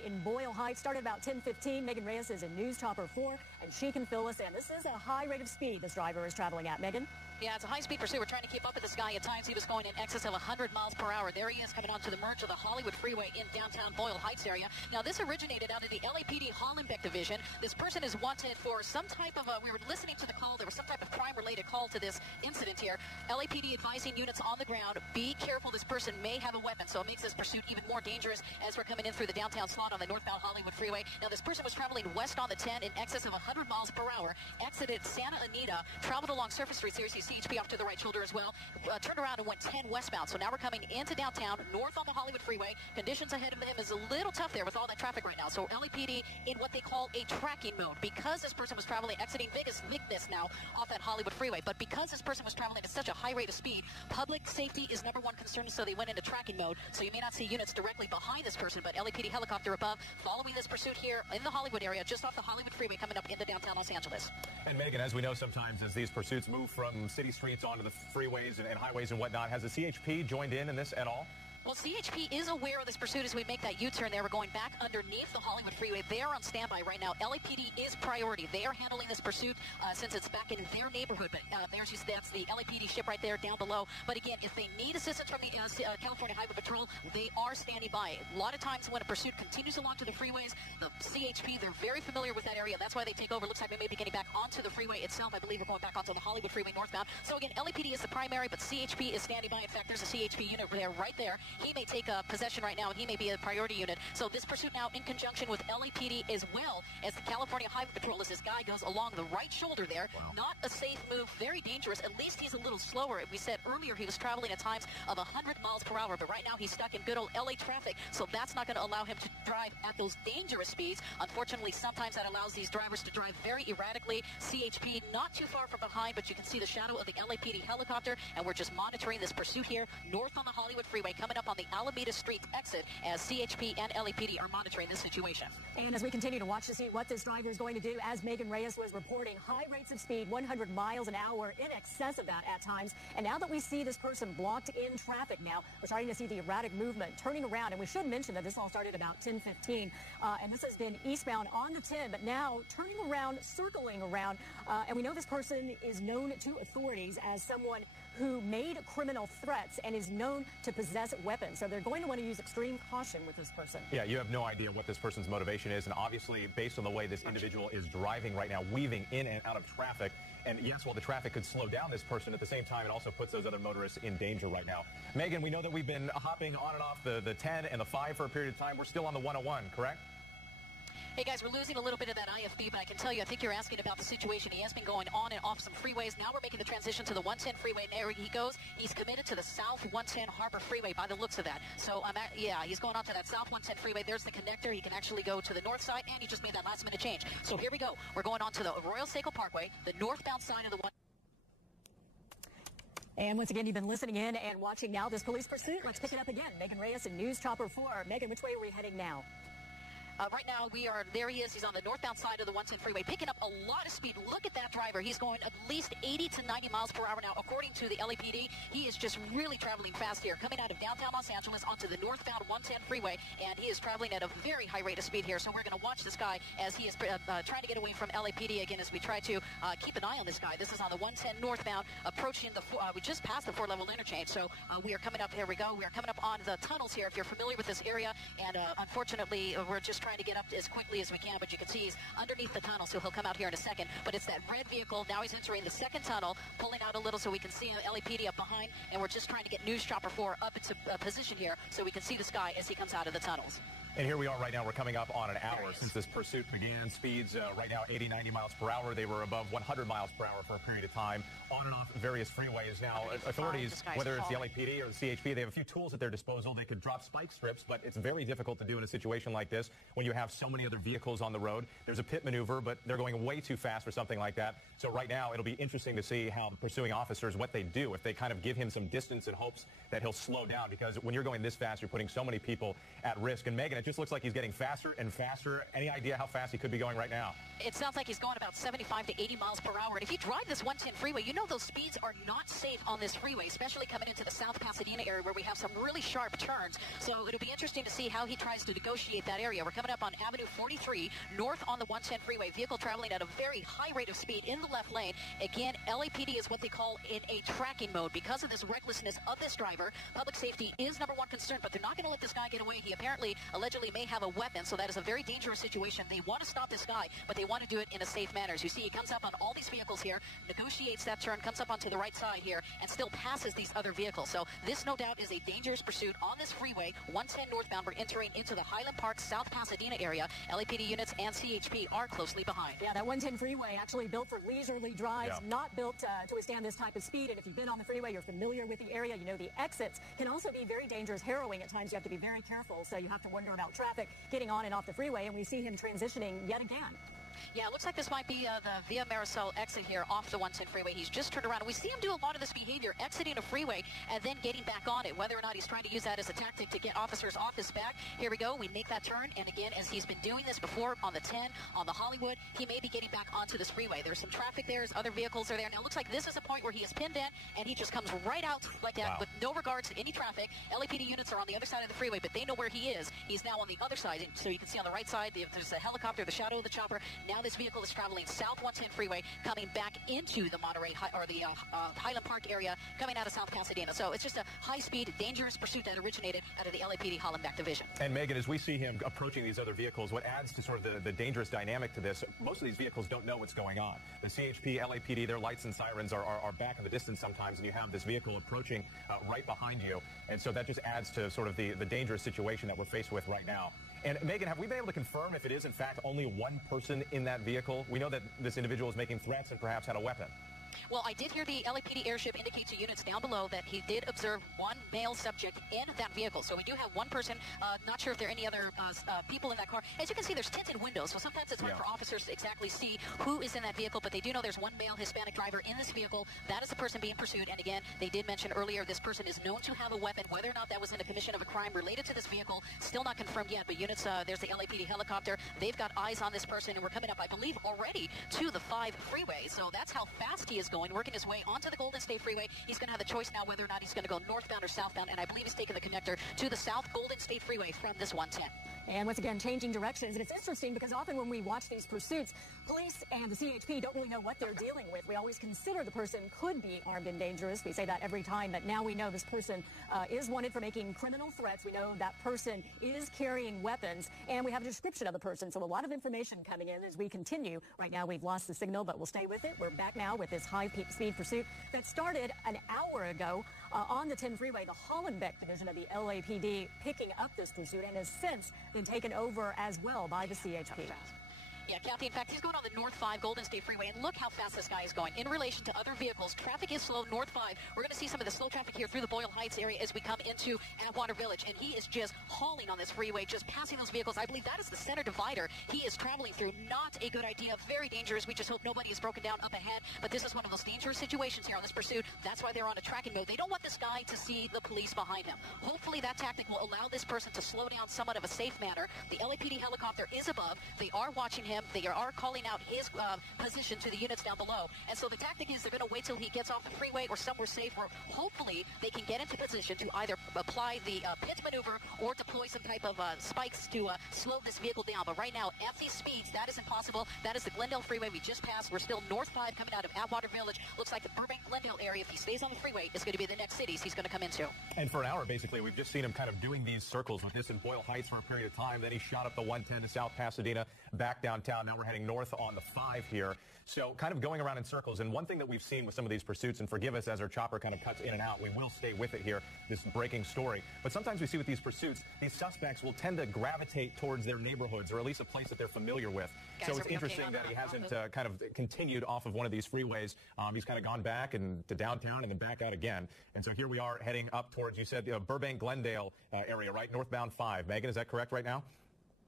in Boyle Heights. Started about 10:15. Megan Reyes is in News Chopper 4, and she can fill us in. This is a high rate of speed this driver is traveling at. Megan? Yeah, it's a high-speed pursuit. We're trying to keep up with this guy. At times, he was going in excess of 100 miles per hour. There he is coming onto the merge of the Hollywood Freeway in downtown Boyle Heights area. Now, this originated out of the LAPD Hollenbeck Division. This person is wanted for some type of we were listening to the call. There was some type of crime-related call to this incident here. LAPD advising units on the ground, be careful. This person may have a weapon, so it makes this pursuit even more dangerous as we're coming in through the downtown slot on the northbound Hollywood Freeway. Now, this person was traveling west on the 10 in excess of 100 miles per hour, exited Santa Anita, traveled along Surface Street. So you see CHP off to the right shoulder as well, turned around and went 10 westbound. So now we're coming into downtown, north on the Hollywood Freeway. Conditions ahead of him is a little tough there with all that traffic right now. So LAPD in what they call a tracking mode, because this person was traveling, exiting Vignes now off that Hollywood Freeway. But because this person was traveling at such a high rate of speed, public safety is number one concern, so they went into tracking mode. So you may not see units directly behind this person, but LAPD helicopter above, following this pursuit here in the Hollywood area, just off the Hollywood Freeway, coming up into downtown Los Angeles. And Megan, as we know, sometimes as these pursuits move from city streets onto the freeways and highways and whatnot, has the CHP joined in this at all? Well, CHP is aware of this pursuit as we make that U-turn there. We're going back underneath the Hollywood Freeway. They are on standby right now. LAPD is priority. They are handling this pursuit since it's back in their neighborhood. But that's the LAPD ship right there down below. But again, if they need assistance from the California Highway Patrol, they are standing by. A lot of times when a pursuit continues along to the freeways, the CHP, they're very familiar with that area. That's why they take over. Looks like we may be getting back onto the freeway itself. I believe we're going back onto the Hollywood Freeway northbound. So again, LAPD is the primary, but CHP is standing by. In fact, there's a CHP unit there, right there. He may take possession right now, and he may be a priority unit. So this pursuit now in conjunction with LAPD as well as the California Highway Patrol as this guy goes along the right shoulder there. Wow. Not a safe move, very dangerous. At least he's a little slower. We said earlier he was traveling at times of 100 miles per hour, but right now he's stuck in good old LA traffic, so that's not going to allow him to drive at those dangerous speeds. Unfortunately, sometimes that allows these drivers to drive very erratically. CHP not too far from behind, but you can see the shadow of the LAPD helicopter, and we're just monitoring this pursuit here north on the Hollywood Freeway, coming up on the Alameda Street exit as CHP and LAPD are monitoring this situation. And as we continue to watch to see what this driver is going to do, as Megan Reyes was reporting, high rates of speed, 100 miles an hour, in excess of that at times. And now that we see this person blocked in traffic now, we're starting to see the erratic movement, turning around. And we should mention that this all started about 10:15, and this has been eastbound on the 10, but now turning around, circling around. And we know this person is known to authorities as someone who made criminal threats and is known to possess weapons. So they're going to want to use extreme caution with this person. Yeah, you have no idea what this person's motivation is, and obviously, based on the way this individual is driving right now, weaving in and out of traffic, and yes, while the traffic could slow down this person, at the same time, it also puts those other motorists in danger right now. Megan, we know that we've been hopping on and off the 10 and the 5 for a period of time. We're still on the 101, correct? Hey guys, we're losing a little bit of that IFB, but I can tell you, I think you're asking about the situation. He has been going on and off some freeways. Now we're making the transition to the 110 freeway, and there he goes. He's committed to the South 110 Harbor Freeway by the looks of that. So, yeah, he's going on to that South 110 freeway. There's the connector. He can actually go to the north side, and he just made that last-minute change. So here we go. We're going on to the Arroyo Seco Parkway, the northbound side of the one. And once again, you've been listening in and watching now this police pursuit. Let's pick it up again. Megan Reyes in News Chopper 4. Megan, which way are we heading now? Right now, there he is. He's on the northbound side of the 110 freeway, picking up a lot of speed. Look at that driver. He's going at least 80 to 90 miles per hour now. According to the LAPD, he is just really traveling fast here, coming out of downtown Los Angeles onto the northbound 110 freeway, and he is traveling at a very high rate of speed here. So we're going to watch this guy as he is trying to get away from LAPD again as we try to keep an eye on this guy. This is on the 110 northbound, approaching the we just passed the 4-level interchange. So we are coming up. Here we go. We are coming up on the tunnels here, if you're familiar with this area, and unfortunately, we're just trying to get up as quickly as we can, but you can see he's underneath the tunnel, so he'll come out here in a second. But it's that red vehicle. Now he's entering the second tunnel, pulling out a little so we can see LAPD up behind, and we're just trying to get News Chopper 4 up into position here so we can see this guy as he comes out of the tunnels. And here we are right now. We're coming up on an hour since this pursuit began. Speeds right now 80, 90 miles per hour. They were above 100 miles per hour for a period of time on and off various freeways. Now, authorities, whether it's the LAPD or the CHP, they have a few tools at their disposal. They could drop spike strips, but it's very difficult to do in a situation like this when you have so many other vehicles on the road. There's a pit maneuver, but they're going way too fast for something like that. So right now, it'll be interesting to see how the pursuing officers, what they do, if they kind of give him some distance in hopes that he'll slow down, because when you're going this fast, you're putting so many people at risk. And Megan, it just looks like he's getting faster and faster. Any idea how fast he could be going right now? It sounds like he's going about 75 to 80 miles per hour. And if you drive this 110 freeway, you know those speeds are not safe on this freeway, especially coming into the South Pasadena area where we have some really sharp turns. So it'll be interesting to see how he tries to negotiate that area. We're coming up on Avenue 43, north on the 110 freeway. Vehicle traveling at a very high rate of speed in the left lane. Again, LAPD is what they call in a tracking mode. Because of this recklessness of this driver, public safety is number one concern, but they're not going to let this guy get away. He apparently, allegedly, may have a weapon, so that is a very dangerous situation. They want to stop this guy, but they want to do it in a safe manner. As you see, he comes up on all these vehicles here, negotiates that turn, comes up onto the right side here, and still passes these other vehicles. So this, no doubt, is a dangerous pursuit on this freeway. 110 northbound, we're entering into the Highland Park, South Pasadena area. LAPD units and CHP are closely behind. Yeah, that 110 freeway actually built for leisurely drives, not built to withstand this type of speed. And if you've been on the freeway, you're familiar with the area, you know the exits can also be very dangerous, harrowing at times. You have to be very careful, so you have to wonder about traffic getting on and off the freeway, and we see him transitioning yet again. Yeah, it looks like this might be the Via Marisol exit here off the 110 freeway. He's just turned around. And we see him do a lot of this behavior, exiting a freeway and then getting back on it. Whether or not he's trying to use that as a tactic to get officers off his back. Here we go. We make that turn. And again, as he's been doing this before on the 10, on the Hollywood, he may be getting back onto this freeway. There's some traffic there. Other vehicles are there. Now, it looks like this is a point where he is pinned in, and he just comes right out like that with no regards to any traffic. LAPD units are on the other side of the freeway, but they know where he is. He's now on the other side. So you can see on the right side, there's a helicopter, the shadow of the chopper. Now this vehicle is traveling south 110 freeway, coming back into the Monterey or the Highland Park area, coming out of South Pasadena. So it's just a high-speed, dangerous pursuit that originated out of the LAPD Hollenbeck division. And Megan, as we see him approaching these other vehicles, what adds to sort of the dangerous dynamic to this, most of these vehicles don't know what's going on. The CHP, LAPD, their lights and sirens are back in the distance sometimes, and you have this vehicle approaching right behind you. And so that just adds to sort of the dangerous situation that we're faced with right now. And Megan, have we been able to confirm if it is in fact only one person in that vehicle? We know that this individual is making threats and perhaps had a weapon. Well, I did hear the LAPD airship indicate to units down below that he did observe one male subject in that vehicle. So we do have one person. Not sure if there are any other people in that car. As you can see, there's tinted windows, so sometimes it's hard for officers to exactly see who is in that vehicle, but they do know there's one male Hispanic driver in this vehicle. That is the person being pursued. And again, they did mention earlier this person is known to have a weapon. Whether or not that was in a commission of a crime related to this vehicle, still not confirmed yet. But units, there's the LAPD helicopter. They've got eyes on this person, and we're coming up, I believe, already to the 5 freeway. So that's how fast he is going, working his way onto the Golden State Freeway. He's going to have the choice now whether or not he's going to go northbound or southbound, and I believe he's taking the connector to the South Golden State Freeway from this 110. And once again, changing directions. And it's interesting because often when we watch these pursuits, police and the CHP don't really know what they're dealing with. We always consider the person could be armed and dangerous. We say that every time, but now we know this person is wanted for making criminal threats. We know that person is carrying weapons, and we have a description of the person. So a lot of information coming in as we continue. Right now, we've lost the signal, but we'll stay with it. We're back now with this high-speed pursuit that started an hour ago on the 10 freeway. The Hollenbeck division of the LAPD picking up this pursuit and has since been taken over as well by the CHP. Yeah, Kathy, in fact, he's going on the North 5 Golden State Freeway, and look how fast this guy is going. In relation to other vehicles, traffic is slow, North 5. We're going to see some of the slow traffic here through the Boyle Heights area as we come into Atwater Village, and he is just hauling on this freeway, just passing those vehicles. I believe that is the center divider he is traveling through. Not a good idea, very dangerous. We just hope nobody is broken down up ahead, but this is one of those dangerous situations here on this pursuit. That's why they're on a tracking mode. They don't want this guy to see the police behind him. Hopefully that tactic will allow this person to slow down somewhat of a safe manner. The LAPD helicopter is above. They are watching him. They are calling out his position to the units down below. And so the tactic is they're going to wait till he gets off the freeway or somewhere safe where hopefully they can get into position to either apply the pit maneuver or deploy some type of spikes to slow this vehicle down. But right now, at these speeds, that is impossible. That is the Glendale Freeway we just passed. We're still North 5 coming out of Atwater Village. Looks like the Burbank-Glendale area, if he stays on the freeway, is going to be the next cities he's going to come into. And for an hour, basically, we've just seen him kind of doing these circles with this in Boyle Heights for a period of time. Then he shot up the 110 to South Pasadena, back downtown. Now we're heading north on the 5 here. So kind of going around in circles. And one thing that we've seen with some of these pursuits, and forgive us as our chopper kind of cuts in and out, we will stay with it here, this breaking story. But sometimes we see with these pursuits, these suspects will tend to gravitate towards their neighborhoods or at least a place that they're familiar with. So it's interesting that he hasn't kind of continued off of one of these freeways. He's kind of gone back and to downtown and then back out again. And so here we are heading up towards, you said, Burbank-Glendale area, right? Northbound 5. Megan, is that correct right now?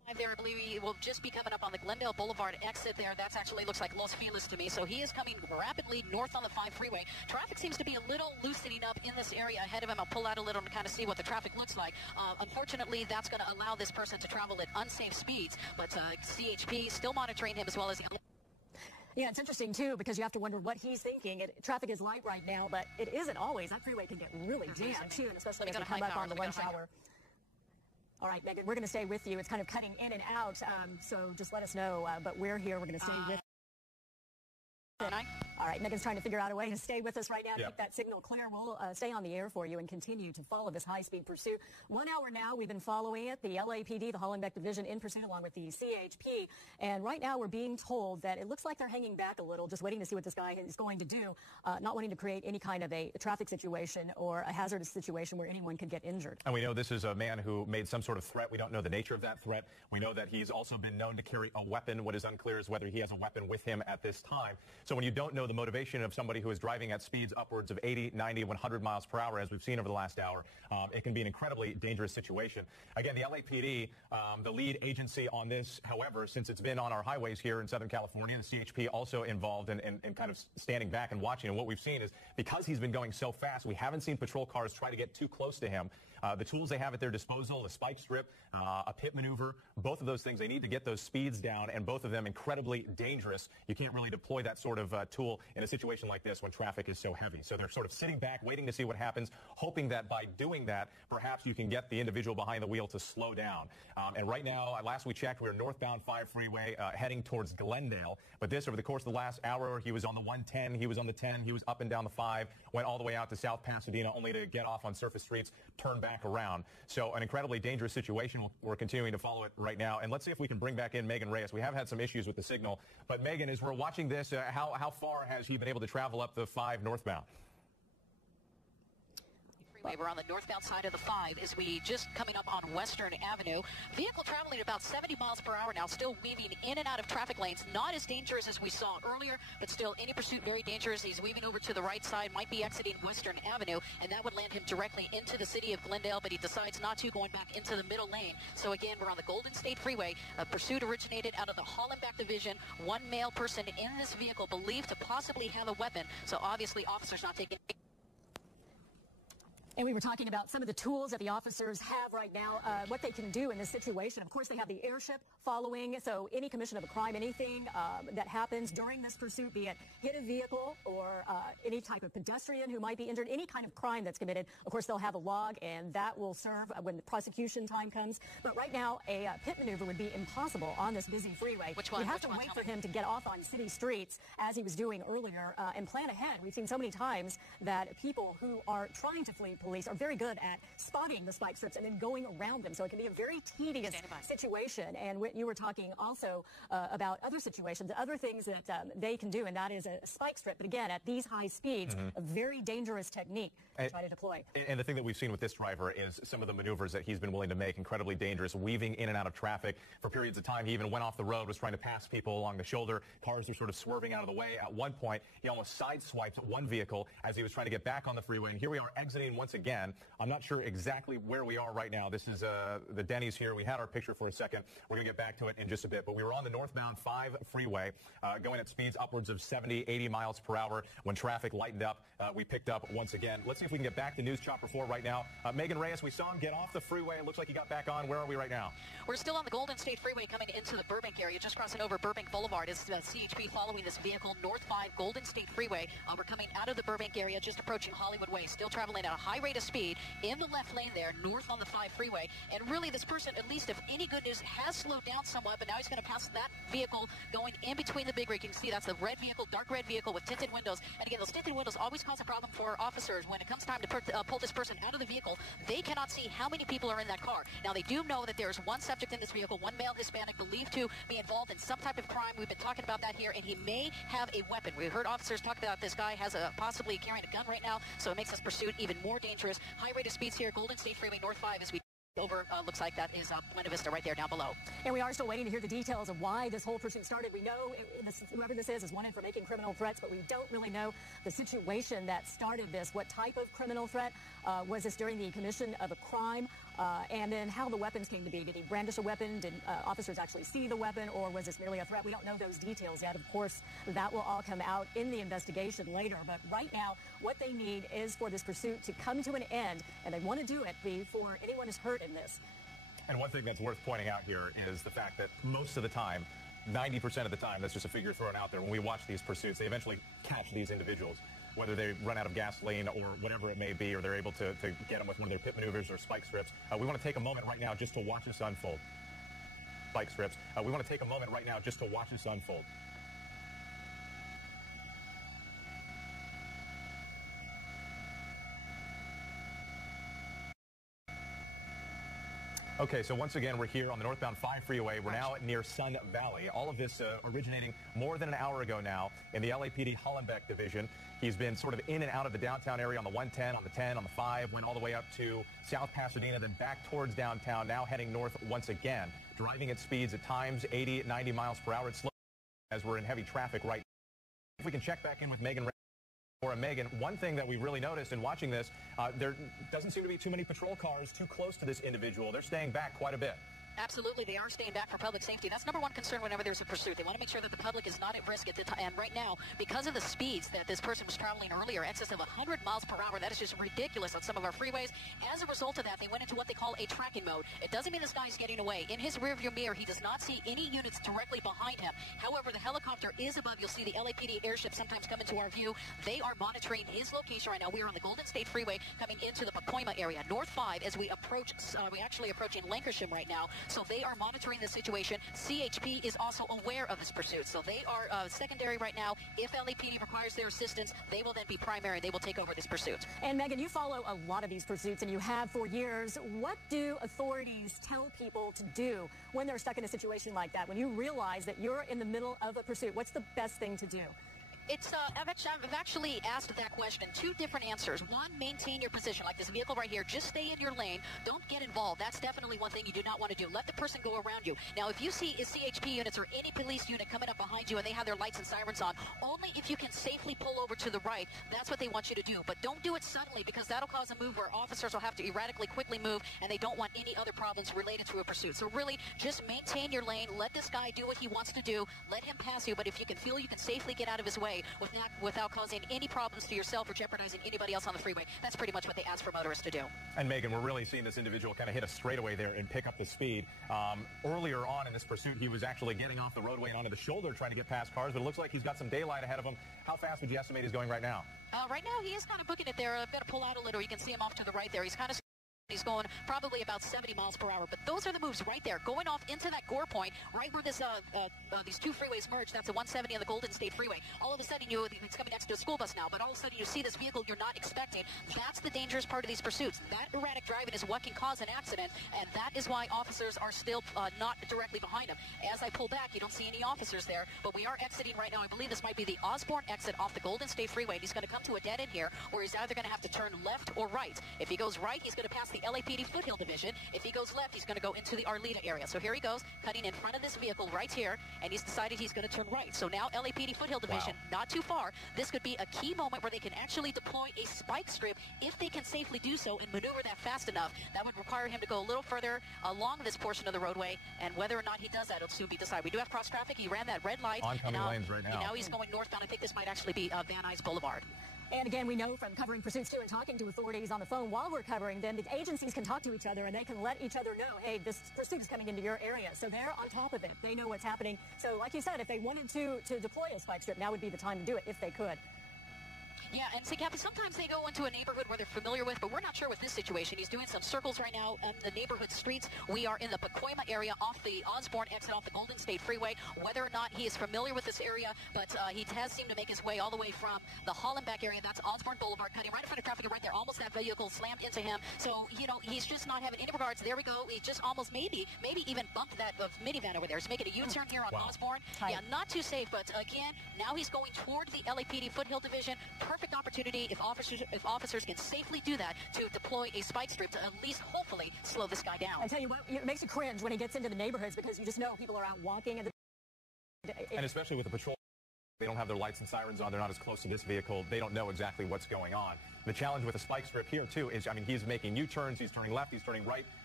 There, I believe he will just be coming up on the Glendale Boulevard exit there. That actually looks like Los Feliz to me. So he is coming rapidly north on the 5 freeway. Traffic seems to be a little loosening up in this area ahead of him. I'll pull out a little to kind of see what the traffic looks like. Unfortunately, that's going to allow this person to travel at unsafe speeds. But CHP still monitoring him as well as the... Yeah, it's interesting, too, because you have to wonder what he's thinking. Traffic is light right now, but it isn't always. That freeway can get really jammed, too, and especially as we come up on the lunch hour. All right, Megan, we're going to stay with you. It's kind of cutting in and out, so just let us know. But we're here. We're going to stay with you. All right, Megan's trying to figure out a way to stay with us right now to keep that signal clear. We'll stay on the air for you and continue to follow this high-speed pursuit. 1 hour now, we've been following it, the LAPD, the Hollenbeck Division, in pursuit along with the CHP. And right now, we're being told that it looks like they're hanging back a little, just waiting to see what this guy is going to do, not wanting to create any kind of a traffic situation or a hazardous situation where anyone could get injured. And we know this is a man who made some sort of threat. We don't know the nature of that threat. We know that he's also been known to carry a weapon. What is unclear is whether he has a weapon with him at this time. So when you don't know the motivation of somebody who is driving at speeds upwards of 80, 90, 100 miles per hour, as we've seen over the last hour, it can be an incredibly dangerous situation. Again, the LAPD, the lead agency on this, however, since it's been on our highways here in Southern California, the CHP also involved in kind of standing back and watching. And what we've seen is because he's been going so fast, we haven't seen patrol cars try to get too close to him. The tools they have at their disposal, the spike strip, a pit maneuver, both of those things, they need to get those speeds down, and both of them incredibly dangerous. You can't really deploy that sort of tool in a situation like this when traffic is so heavy. So they're sort of sitting back, waiting to see what happens, hoping that by doing that, perhaps you can get the individual behind the wheel to slow down. And right now, last we checked, we were northbound 5 freeway heading towards Glendale. But this, over the course of the last hour, he was on the 110, he was on the 10, he was up and down the 5, went all the way out to South Pasadena, only to get off on surface streets, turn back around. So an incredibly dangerous situation. We're continuing to follow it right now. And let's see if we can bring back in Megan Reyes. We have had some issues with the signal. But Megan, as we're watching this, how far has he been able to travel up the 5 northbound? We're on the northbound side of the 5 as we just coming up on Western Avenue. Vehicle traveling at about 70 miles per hour now, still weaving in and out of traffic lanes. Not as dangerous as we saw earlier, but still any pursuit very dangerous. He's weaving over to the right side, might be exiting Western Avenue, and that would land him directly into the city of Glendale, but he decides not to, going back into the middle lane. So again, we're on the Golden State Freeway. A pursuit originated out of the Hollenbeck Division. One male person in this vehicle believed to possibly have a weapon, so obviously officers not taking... And we were talking about some of the tools that the officers have right now, what they can do in this situation. Of course, they have the airship following, so any commission of a crime, anything that happens during this pursuit, be it hit a vehicle or any type of pedestrian who might be injured, any kind of crime that's committed, of course, they'll have a log, and that will serve when the prosecution time comes. But right now, a pit maneuver would be impossible on this busy freeway. Which one? You have to wait for him to get off on city streets, as he was doing earlier, and plan ahead. We've seen so many times that people who are trying to flee police are very good at spotting the spike strips and then going around them. So it can be a very tedious situation. And you were talking also about other situations, other things that they can do, and that is a spike strip. But again, at these high speeds, a very dangerous technique to try to deploy. And the thing that we've seen with this driver is some of the maneuvers that he's been willing to make, incredibly dangerous, weaving in and out of traffic for periods of time. He even went off the road, was trying to pass people along the shoulder. Cars are sort of swerving out of the way. At one point, he almost sideswiped one vehicle as he was trying to get back on the freeway. And here we are exiting once again. I'm not sure exactly where we are right now. This is the Denny's here. We had our picture for a second. We're going to get back to it in just a bit. But we were on the northbound 5 freeway going at speeds upwards of 70, 80 miles per hour. When traffic lightened up, we picked up once again. Let's see if we can get back to News Chopper 4 right now. Megan Reyes, we saw him get off the freeway. It looks like he got back on. Where are we right now? We're still on the Golden State Freeway coming into the Burbank area, just crossing over Burbank Boulevard. Is CHP following this vehicle, North 5 Golden State Freeway. We're coming out of the Burbank area, just approaching Hollywood Way, still traveling at a high rate of speed in the left lane there, north on the 5 freeway. And really, this person, at least if any good news, has slowed down somewhat, but now he's going to pass that vehicle going in between the big rig. You can see that's the red vehicle, dark red vehicle with tinted windows. And again, those tinted windows always cause a problem for officers. When it comes time to pull this person out of the vehicle, they cannot see how many people are in that car. Now, they do know that there's one subject in this vehicle, one male Hispanic, believed to be involved in some type of crime. We've been talking about that here, and he may have a weapon. We heard officers talk about this guy has possibly carrying a gun right now, so it makes this pursuit even more dangerous. High rate of speeds here, Golden State Freeway North 5 as we over, looks like that is Buena Vista right there down below. And we are still waiting to hear the details of why this whole pursuit started. We know whoever this is wanted for making criminal threats, but we don't really know the situation that started this. What type of criminal threat? Was this during the commission of a crime? and then how the weapons came to be. Did he brandish a weapon? Did officers actually see the weapon, or was this merely a threat? We don't know those details yet. Of course, that will all come out in the investigation later. But right now, what they need is for this pursuit to come to an end, and they want to do it before anyone is hurt in this. And one thing that's worth pointing out here is the fact that most of the time, 90% of the time, that's just a figure thrown out there, when we watch these pursuits, they eventually catch these individuals, whether they run out of gasoline or whatever it may be, or they're able to get them with one of their pit maneuvers or spike strips. We want to take a moment right now just to watch this unfold. Spike strips. We want to take a moment right now just to watch this unfold. Okay, so once again, we're here on the northbound 5 freeway. We're now near Sun Valley. All of this originating more than an hour ago now in the LAPD Hollenbeck division. He's been sort of in and out of the downtown area on the 110, on the 10, on the 5, went all the way up to South Pasadena, then back towards downtown, now heading north once again, driving at speeds at times 80, 90 miles per hour. It's slow as we're in heavy traffic right now. If we can check back in with Megan. Megan, one thing that we really noticed in watching this, there doesn't seem to be too many patrol cars too close to this individual. They're staying back quite a bit. Absolutely, they are staying back for public safety. That's number one concern whenever there's a pursuit. They want to make sure that the public is not at risk at the time. And right now, because of the speeds that this person was traveling earlier, excess of 100 miles per hour, that is just ridiculous on some of our freeways. As a result of that, they went into what they call a tracking mode. It doesn't mean this guy is getting away. In his rearview mirror, he does not see any units directly behind him. However, the helicopter is above. You'll see the LAPD airship sometimes come into our view. They are monitoring his location right now. We are on the Golden State Freeway coming into the Pacoima area. North 5 as we approach, we're actually approaching Lancashire right now. So they are monitoring the situation. CHP is also aware of this pursuit. So they are secondary right now. If LAPD requires their assistance, they will then be primary. They will take over this pursuit. And Megan, you follow a lot of these pursuits, and you have for years. What do authorities tell people to do when they're stuck in a situation like that? When you realize that you're in the middle of a pursuit, what's the best thing to do? I've actually asked that question. Two different answers. One, maintain your position, like this vehicle right here. Just stay in your lane. Don't get involved. That's definitely one thing you do not want to do. Let the person go around you. Now, if you see CHP units or any police unit coming up behind you and they have their lights and sirens on, only if you can safely pull over to the right, that's what they want you to do. But don't do it suddenly, because that'll cause a move where officers will have to erratically quickly move, and they don't want any other problems related to a pursuit. So really, just maintain your lane. Let this guy do what he wants to do. Let him pass you. But if you can feel you can safely get out of his way without causing any problems to yourself or jeopardizing anybody else on the freeway. That's pretty much what they ask for motorists to do. And Megan, we're really seeing this individual kind of hit a straightaway there and pick up the speed. Earlier on in this pursuit, he was actually getting off the roadway and onto the shoulder trying to get past cars, but it looks like he's got some daylight ahead of him. How fast would you estimate he's going right now? Right now, he is kind of booking it there. Better pull out a little. You can see him off to the right there. He's kind of... He's going probably about 70 miles per hour. But those are the moves right there. Going off into that gore point, right where this these two freeways merge, that's the 170 and the Golden State Freeway. All of a sudden, it's coming next to a school bus now, but all of a sudden you see this vehicle you're not expecting. That's the dangerous part of these pursuits. That erratic driving is what can cause an accident, and that is why officers are still not directly behind him. As I pull back, you don't see any officers there, but we are exiting right now. I believe this might be the Osborne exit off the Golden State Freeway, and he's going to come to a dead end here, where he's either going to have to turn left or right. If he goes right, he's going to pass the LAPD Foothill Division. If he goes left, he's going to go into the Arleta area. So here he goes, cutting in front of this vehicle right here, and he's decided he's going to turn right. So now LAPD Foothill Division, not too far. This could be a key moment where they can actually deploy a spike strip if they can safely do so and maneuver that fast enough. That would require him to go a little further along this portion of the roadway, and whether or not he does that, it'll soon be decided. We do have cross traffic. He ran that red light. Oncoming lanes right now. And now he's going northbound. I think this might actually be Van Nuys Boulevard. And again, we know from covering pursuits too and talking to authorities on the phone while we're covering them, the agencies can talk to each other and they can let each other know, hey, this pursuit is coming into your area. So they're on top of it. They know what's happening. So like you said, if they wanted to deploy a spike strip, now would be the time to do it if they could. Yeah, and see, Captain, sometimes they go into a neighborhood where they're familiar with, but we're not sure with this situation. He's doing some circles right now on the neighborhood streets. We are in the Pacoima area off the Osborne exit off the Golden State Freeway. Whether or not he is familiar with this area, but he has seemed to make his way all the way from the Hollenbeck area. That's Osborne Boulevard, cutting right in front of traffic right there. Almost that vehicle slammed into him. So, you know, he's just not having any regards. There we go. He just almost maybe even bumped that minivan over there. He's making a U-turn here on Osborne. Yeah, not too safe, but again, now he's going toward the LAPD Foothill Division. Perfect opportunity if officers can safely do that to deploy a spike strip to at least hopefully slow this guy down. I tell you what, it makes you cringe when he gets into the neighborhoods because you just know people are out walking. And especially with the patrol, they don't have their lights and sirens on. They're not as close to this vehicle. They don't know exactly what's going on. The challenge with a spike strip here, too, is, I mean, he's making U-turns. He's turning left. He's turning right.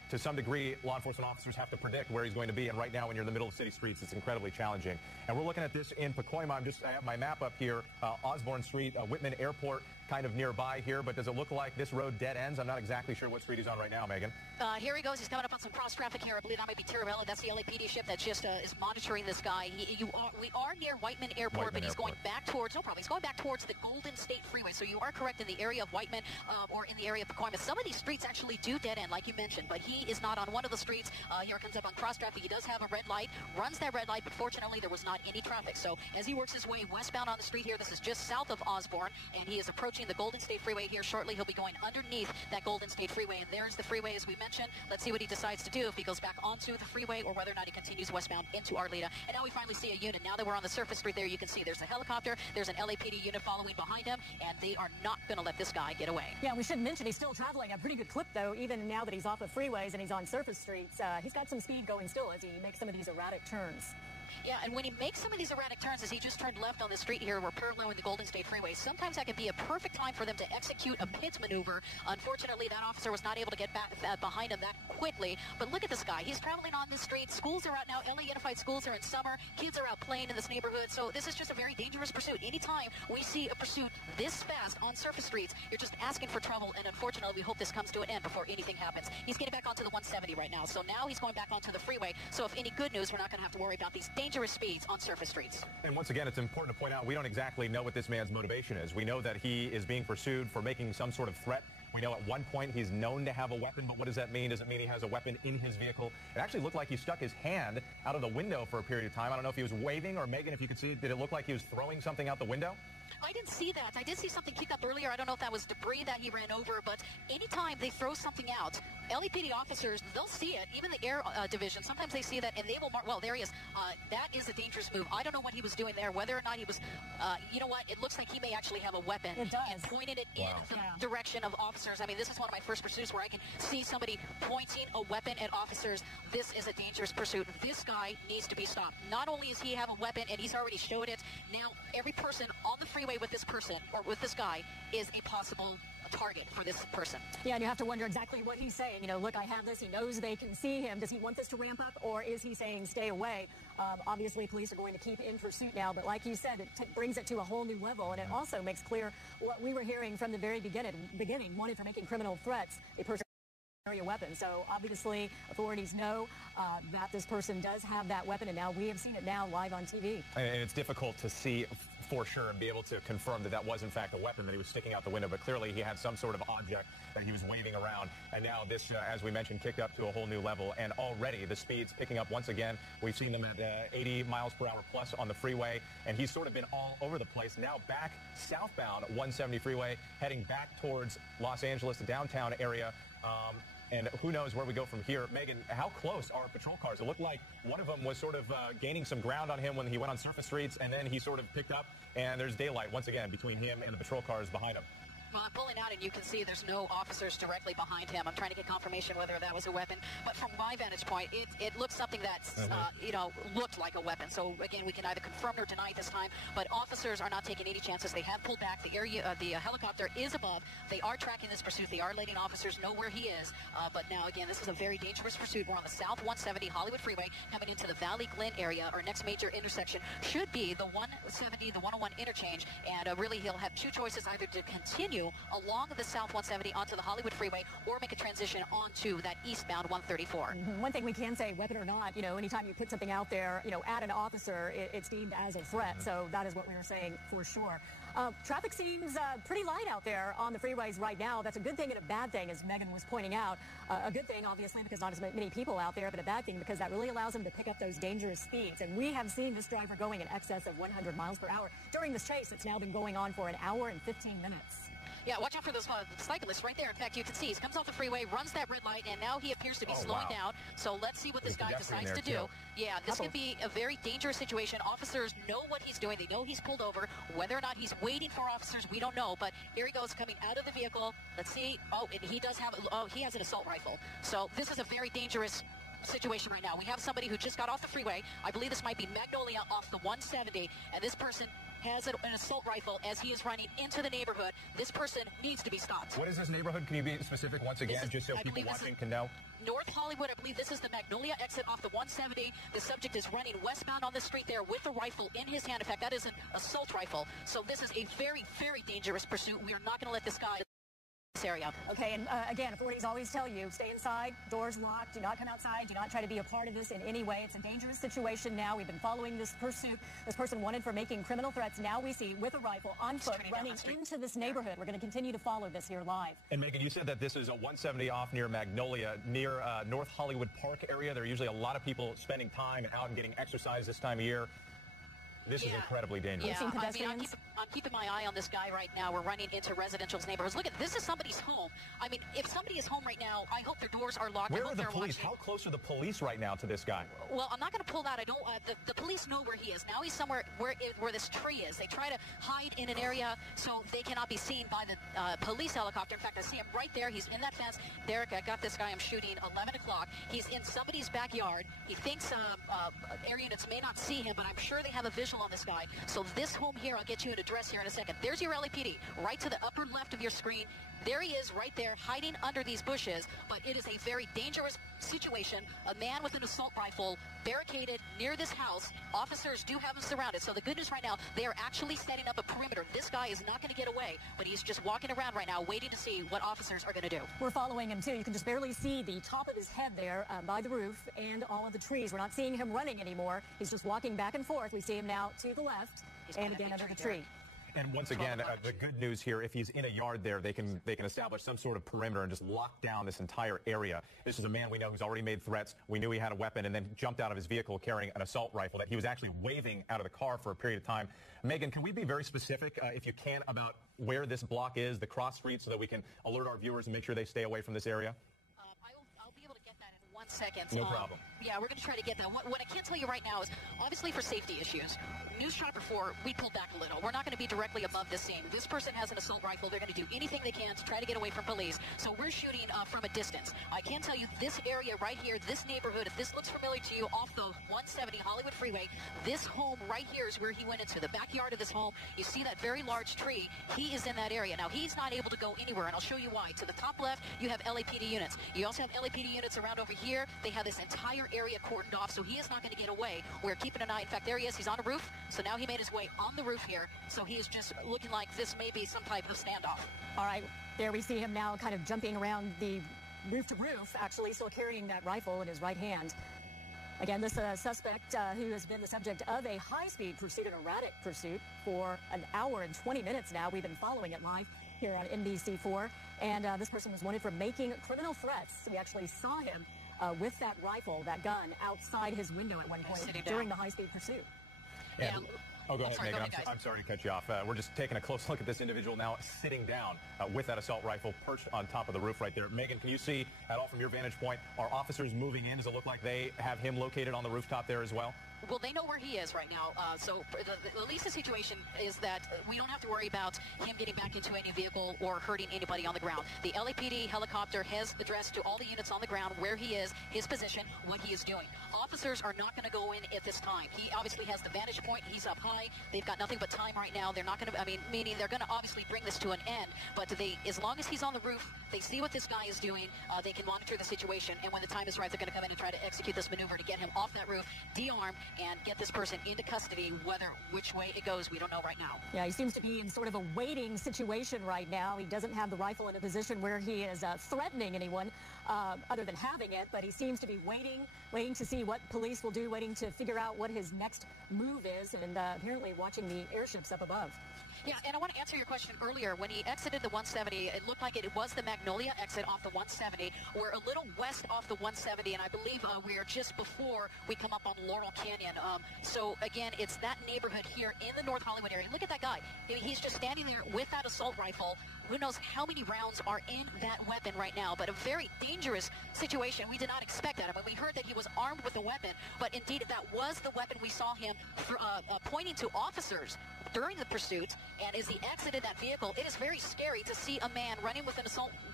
to some degree, law enforcement officers have to predict where he's going to be. And right now, when you're in the middle of city streets, it's incredibly challenging. And we're looking at this in Pacoima. I have my map up here, Osborne Street, Whitman Airport, kind of nearby here. But does it look like this road dead ends? I'm not exactly sure what street he's on right now, Megan. Here he goes. He's coming up on some cross traffic here. I believe that might be Tirabella. That's the LAPD ship that just is monitoring this guy. We are near Whiteman Airport, but he's going back towards, no problem, he's going back towards the Golden State Freeway. So you are correct in the area of Whiteman or in the area of Pacoima. Some of these streets actually do dead end, like you mentioned, but he is not on one of the streets. Here it comes up on cross traffic. He does have a red light, runs that red light, but fortunately there was not any traffic. So as he works his way westbound on the street here, this is just south of Osborne, and he is approaching the Golden State Freeway here shortly. He'll be going underneath that Golden State Freeway, and there's the freeway as we mentioned. Let's see what he decides to do, if he goes back onto the freeway or whether or not he continues westbound into Arleta. And now we finally see a unit. Now that we're on the surface street there, you can see there's a helicopter, there's an LAPD unit following behind him, and they are not going to let this guy get away. Yeah, we should mention he's still traveling a pretty good clip, though, even now that he's off of freeways and he's on surface streets. He's got some speed going still as he makes some of these erratic turns. Yeah, and when he makes some of these erratic turns, as he just turned left on the street here, we're paralleling the Golden State Freeway, sometimes that can be a perfect time for them to execute a pit maneuver. Unfortunately, that officer was not able to get back behind him that quickly. But look at this guy. He's traveling on the street. Schools are out now. LA Unified Schools are in summer. Kids are out playing in this neighborhood. So this is just a very dangerous pursuit. Anytime we see a pursuit this fast on surface streets, you're just asking for trouble. And unfortunately, we hope this comes to an end before anything happens. He's getting back onto the 170 right now. So now he's going back onto the freeway. So if any good news, we're not going to have to worry about these dangerous speeds on surface streets. And once again, it's important to point out we don't exactly know what this man's motivation is. We know that he is being pursued for making some sort of threat. We know at one point he's known to have a weapon, but what does that mean? Does it mean he has a weapon in his vehicle? It actually looked like he stuck his hand out of the window for a period of time. I don't know if he was waving, or Megan, if you could see, did it look like he was throwing something out the window? I didn't see that. I did see something kick up earlier. I don't know if that was debris that he ran over, but anytime they throw something out, LAPD officers, they'll see it. Even the air division, sometimes they see that and they will mark, well, there he is. That is a dangerous move. I don't know what he was doing there, whether or not he was, you know what, it looks like he may actually have a weapon. It does. And pointed it in the direction of officers. I mean, this is one of my first pursuits where I can see somebody pointing a weapon at officers. This is a dangerous pursuit. This guy needs to be stopped. Not only does he have a weapon, and he's already showed it, now every person on the freeway with this person, or with this guy, is a possible target for this person. Yeah, and you have to wonder exactly what he's saying. You know, look, I have this. He knows they can see him. Does he want this to ramp up, or is he saying stay away? Obviously, police are going to keep in pursuit now, but like you said, it brings it to a whole new level, and it also makes clear what we were hearing from the very beginning, wanted for making criminal threats, a person carry a weapon. So obviously, authorities know that this person does have that weapon, and now we have seen it now live on TV. And it's difficult to see for sure and be able to confirm that that was in fact a weapon that he was sticking out the window, but clearly he had some sort of object that he was waving around, and now this, as we mentioned, kicked up to a whole new level, and already the speed's picking up once again. We've seen them at 80 miles per hour plus on the freeway, and he's sort of been all over the place. Now back southbound 170 freeway, heading back towards Los Angeles, the downtown area. And who knows where we go from here. Megan, how close are patrol cars? It looked like one of them was sort of gaining some ground on him when he went on surface streets, and then he sort of picked up, and there's daylight once again between him and the patrol cars behind him. Well, I'm pulling out, and you can see there's no officers directly behind him. I'm trying to get confirmation whether that was a weapon. But from my vantage point, it looks something that's, you know, looked like a weapon. So, again, we can either confirm or deny this time. But officers are not taking any chances. They have pulled back. The helicopter is above. They are tracking this pursuit. They are letting officers know where he is. But now, again, this is a very dangerous pursuit. We're on the South 170 Hollywood Freeway coming into the Valley Glen area. Our next major intersection should be the 170, the 101 interchange. And really, he'll have two choices, either to continue along the South 170 onto the Hollywood Freeway or make a transition onto that eastbound 134. One thing we can say, weapon or not, you know, anytime you put something out there, you know, at an officer, it's deemed as a threat. So that is what we were saying for sure. Traffic seems pretty light out there on the freeways right now. That's a good thing and a bad thing, as Megan was pointing out. A good thing, obviously, because not as many people out there, but a bad thing because that really allows them to pick up those dangerous speeds. And we have seen this driver going in excess of 100 miles per hour during this chase. It's now been going on for an hour and 15 minutes. Yeah, watch out for those cyclists right there. In fact, you can see he comes off the freeway, runs that red light, and now he appears to be slowing down. So let's see what this guy decides to do. Yeah, this could be a very dangerous situation. Officers know what he's doing. They know he's pulled over. Whether or not he's waiting for officers, we don't know. But here he goes coming out of the vehicle. Let's see. Oh, and he does have, he has an assault rifle. So this is a very dangerous situation right now. We have somebody who just got off the freeway. I believe this might be Magnolia off the 170, and this person has an assault rifle as he is running into the neighborhood. This person needs to be stopped. What is this neighborhood? Can you be specific once again, just so people watching can know? North Hollywood. I believe this is the Magnolia exit off the 170. The subject is running westbound on the street there with a rifle in his hand. In fact, that is an assault rifle. So this is a very, very dangerous pursuit. We are not going to let this guy area. Okay, and again, authorities always tell you, stay inside, doors locked, do not come outside, do not try to be a part of this in any way. It's a dangerous situation now. We've been following this pursuit. This person wanted for making criminal threats. Now we see with a rifle on foot running into this neighborhood. We're going to continue to follow this here live. And Megan, you said that this is a 170 off near Magnolia, near North Hollywood Park area. There are usually a lot of people spending time out and getting exercise this time of year. This is incredibly dangerous. Yeah, I mean, I'm keeping my eye on this guy right now. We're running into residential neighborhoods. Look at this is somebody's home. I mean, if somebody is home right now, I hope their doors are locked. Where are the police? How close are the police right now to this guy? Well, I'm not going to pull that. I don't. The police know where he is. Now he's somewhere where this tree is. They try to hide in an area so they cannot be seen by the police helicopter. In fact, I see him right there. He's in that fence. Derek, I got this guy. I'm shooting 11 o'clock. He's in somebody's backyard. He thinks area units may not see him, but I'm sure they have a visual on this guy. So this home here, I'll get you an address here in a second. There's your LAPD, right to the upper left of your screen. There he is right there hiding under these bushes, but it is a very dangerous situation. A man with an assault rifle barricaded near this house. Officers do have him surrounded. So the good news right now, they are actually setting up a perimeter. This guy is not going to get away, but he's just walking around right now waiting to see what officers are going to do. We're following him too. You can just barely see the top of his head there by the roof and all of the trees. We're not seeing him running anymore. He's just walking back and forth. We see him now to the left and again under the tree. And once again, the good news here, if he's in a yard there, they can establish some sort of perimeter and just lock down this entire area. This is a man we know who's already made threats. We knew he had a weapon and then jumped out of his vehicle carrying an assault rifle that he was actually waving out of the car for a period of time. Megan, can we be very specific, if you can, about where this block is, the cross street, so that we can alert our viewers and make sure they stay away from this area? I'll be able to get that in 1 second. No problem. Yeah, we're going to try to get that. What I can't tell you right now is, obviously for safety issues, News Chopper 4, we pulled back a little. We're not going to be directly above the scene. This person has an assault rifle. They're going to do anything they can to try to get away from police. So we're shooting from a distance. I can tell you this area right here, this neighborhood, if this looks familiar to you, off the 170 Hollywood Freeway, this home right here is where he went into. The backyard of this home, you see that very large tree. He is in that area. Now, he's not able to go anywhere, and I'll show you why. To the top left, you have LAPD units. You also have LAPD units around over here. They have this entire area cordoned off, so he is not going to get away. We're keeping an eye. In fact, there he is. He's on a roof. So now he made his way on the roof here. So he is just looking like this may be some type of standoff. All right. There we see him now kind of jumping around the roof to roof, actually still carrying that rifle in his right hand. Again, this suspect who has been the subject of a high-speed pursuit, an erratic pursuit, for an hour and 20 minutes now. We've been following it live here on NBC4. And this person was wanted for making criminal threats. We actually saw him with that rifle, that gun, outside his window at one point during the high-speed pursuit. Yeah. Oh, go ahead, Megan. I'm sorry to cut you off. We're just taking a close look at this individual now sitting down with that assault rifle perched on top of the roof right there. Megan, can you see at all from your vantage point, are officers moving in? Does it look like they have him located on the rooftop there as well? Well, they know where he is right now. So at least the situation is that we don't have to worry about him getting back into any vehicle or hurting anybody on the ground. The LAPD helicopter has addressed to all the units on the ground where he is, his position, what he is doing. Officers are not going to go in at this time. He obviously has the vantage point. He's up high. They've got nothing but time right now. They're not going to, meaning they're going to obviously bring this to an end. But as long as he's on the roof, they see what this guy is doing. They can monitor the situation. And when the time is right, they're going to come in and try to execute this maneuver to get him off that roof, de-armed, and get this person into custody. Which way it goes, we don't know right now. Yeah, he seems to be in sort of a waiting situation right now. He doesn't have the rifle in a position where he is threatening anyone other than having it, but he seems to be waiting to see what police will do, waiting to figure out what his next move is, and apparently watching the airships up above. Yeah, and I want to answer your question earlier. When he exited the 170, it looked like it was the Magnolia exit off the 170. We're a little west off the 170, and I believe we are just before we come up on Laurel Canyon. So, again, it's that neighborhood here in the North Hollywood area. Look at that guy. He's just standing there with that assault rifle. Who knows how many rounds are in that weapon right now, but a very dangerous situation. We did not expect that. We heard that he was armed with a weapon, but indeed that was the weapon we saw him pointing to officers during the pursuit. And as he exited that vehicle, it is very scary to see a man running with an assault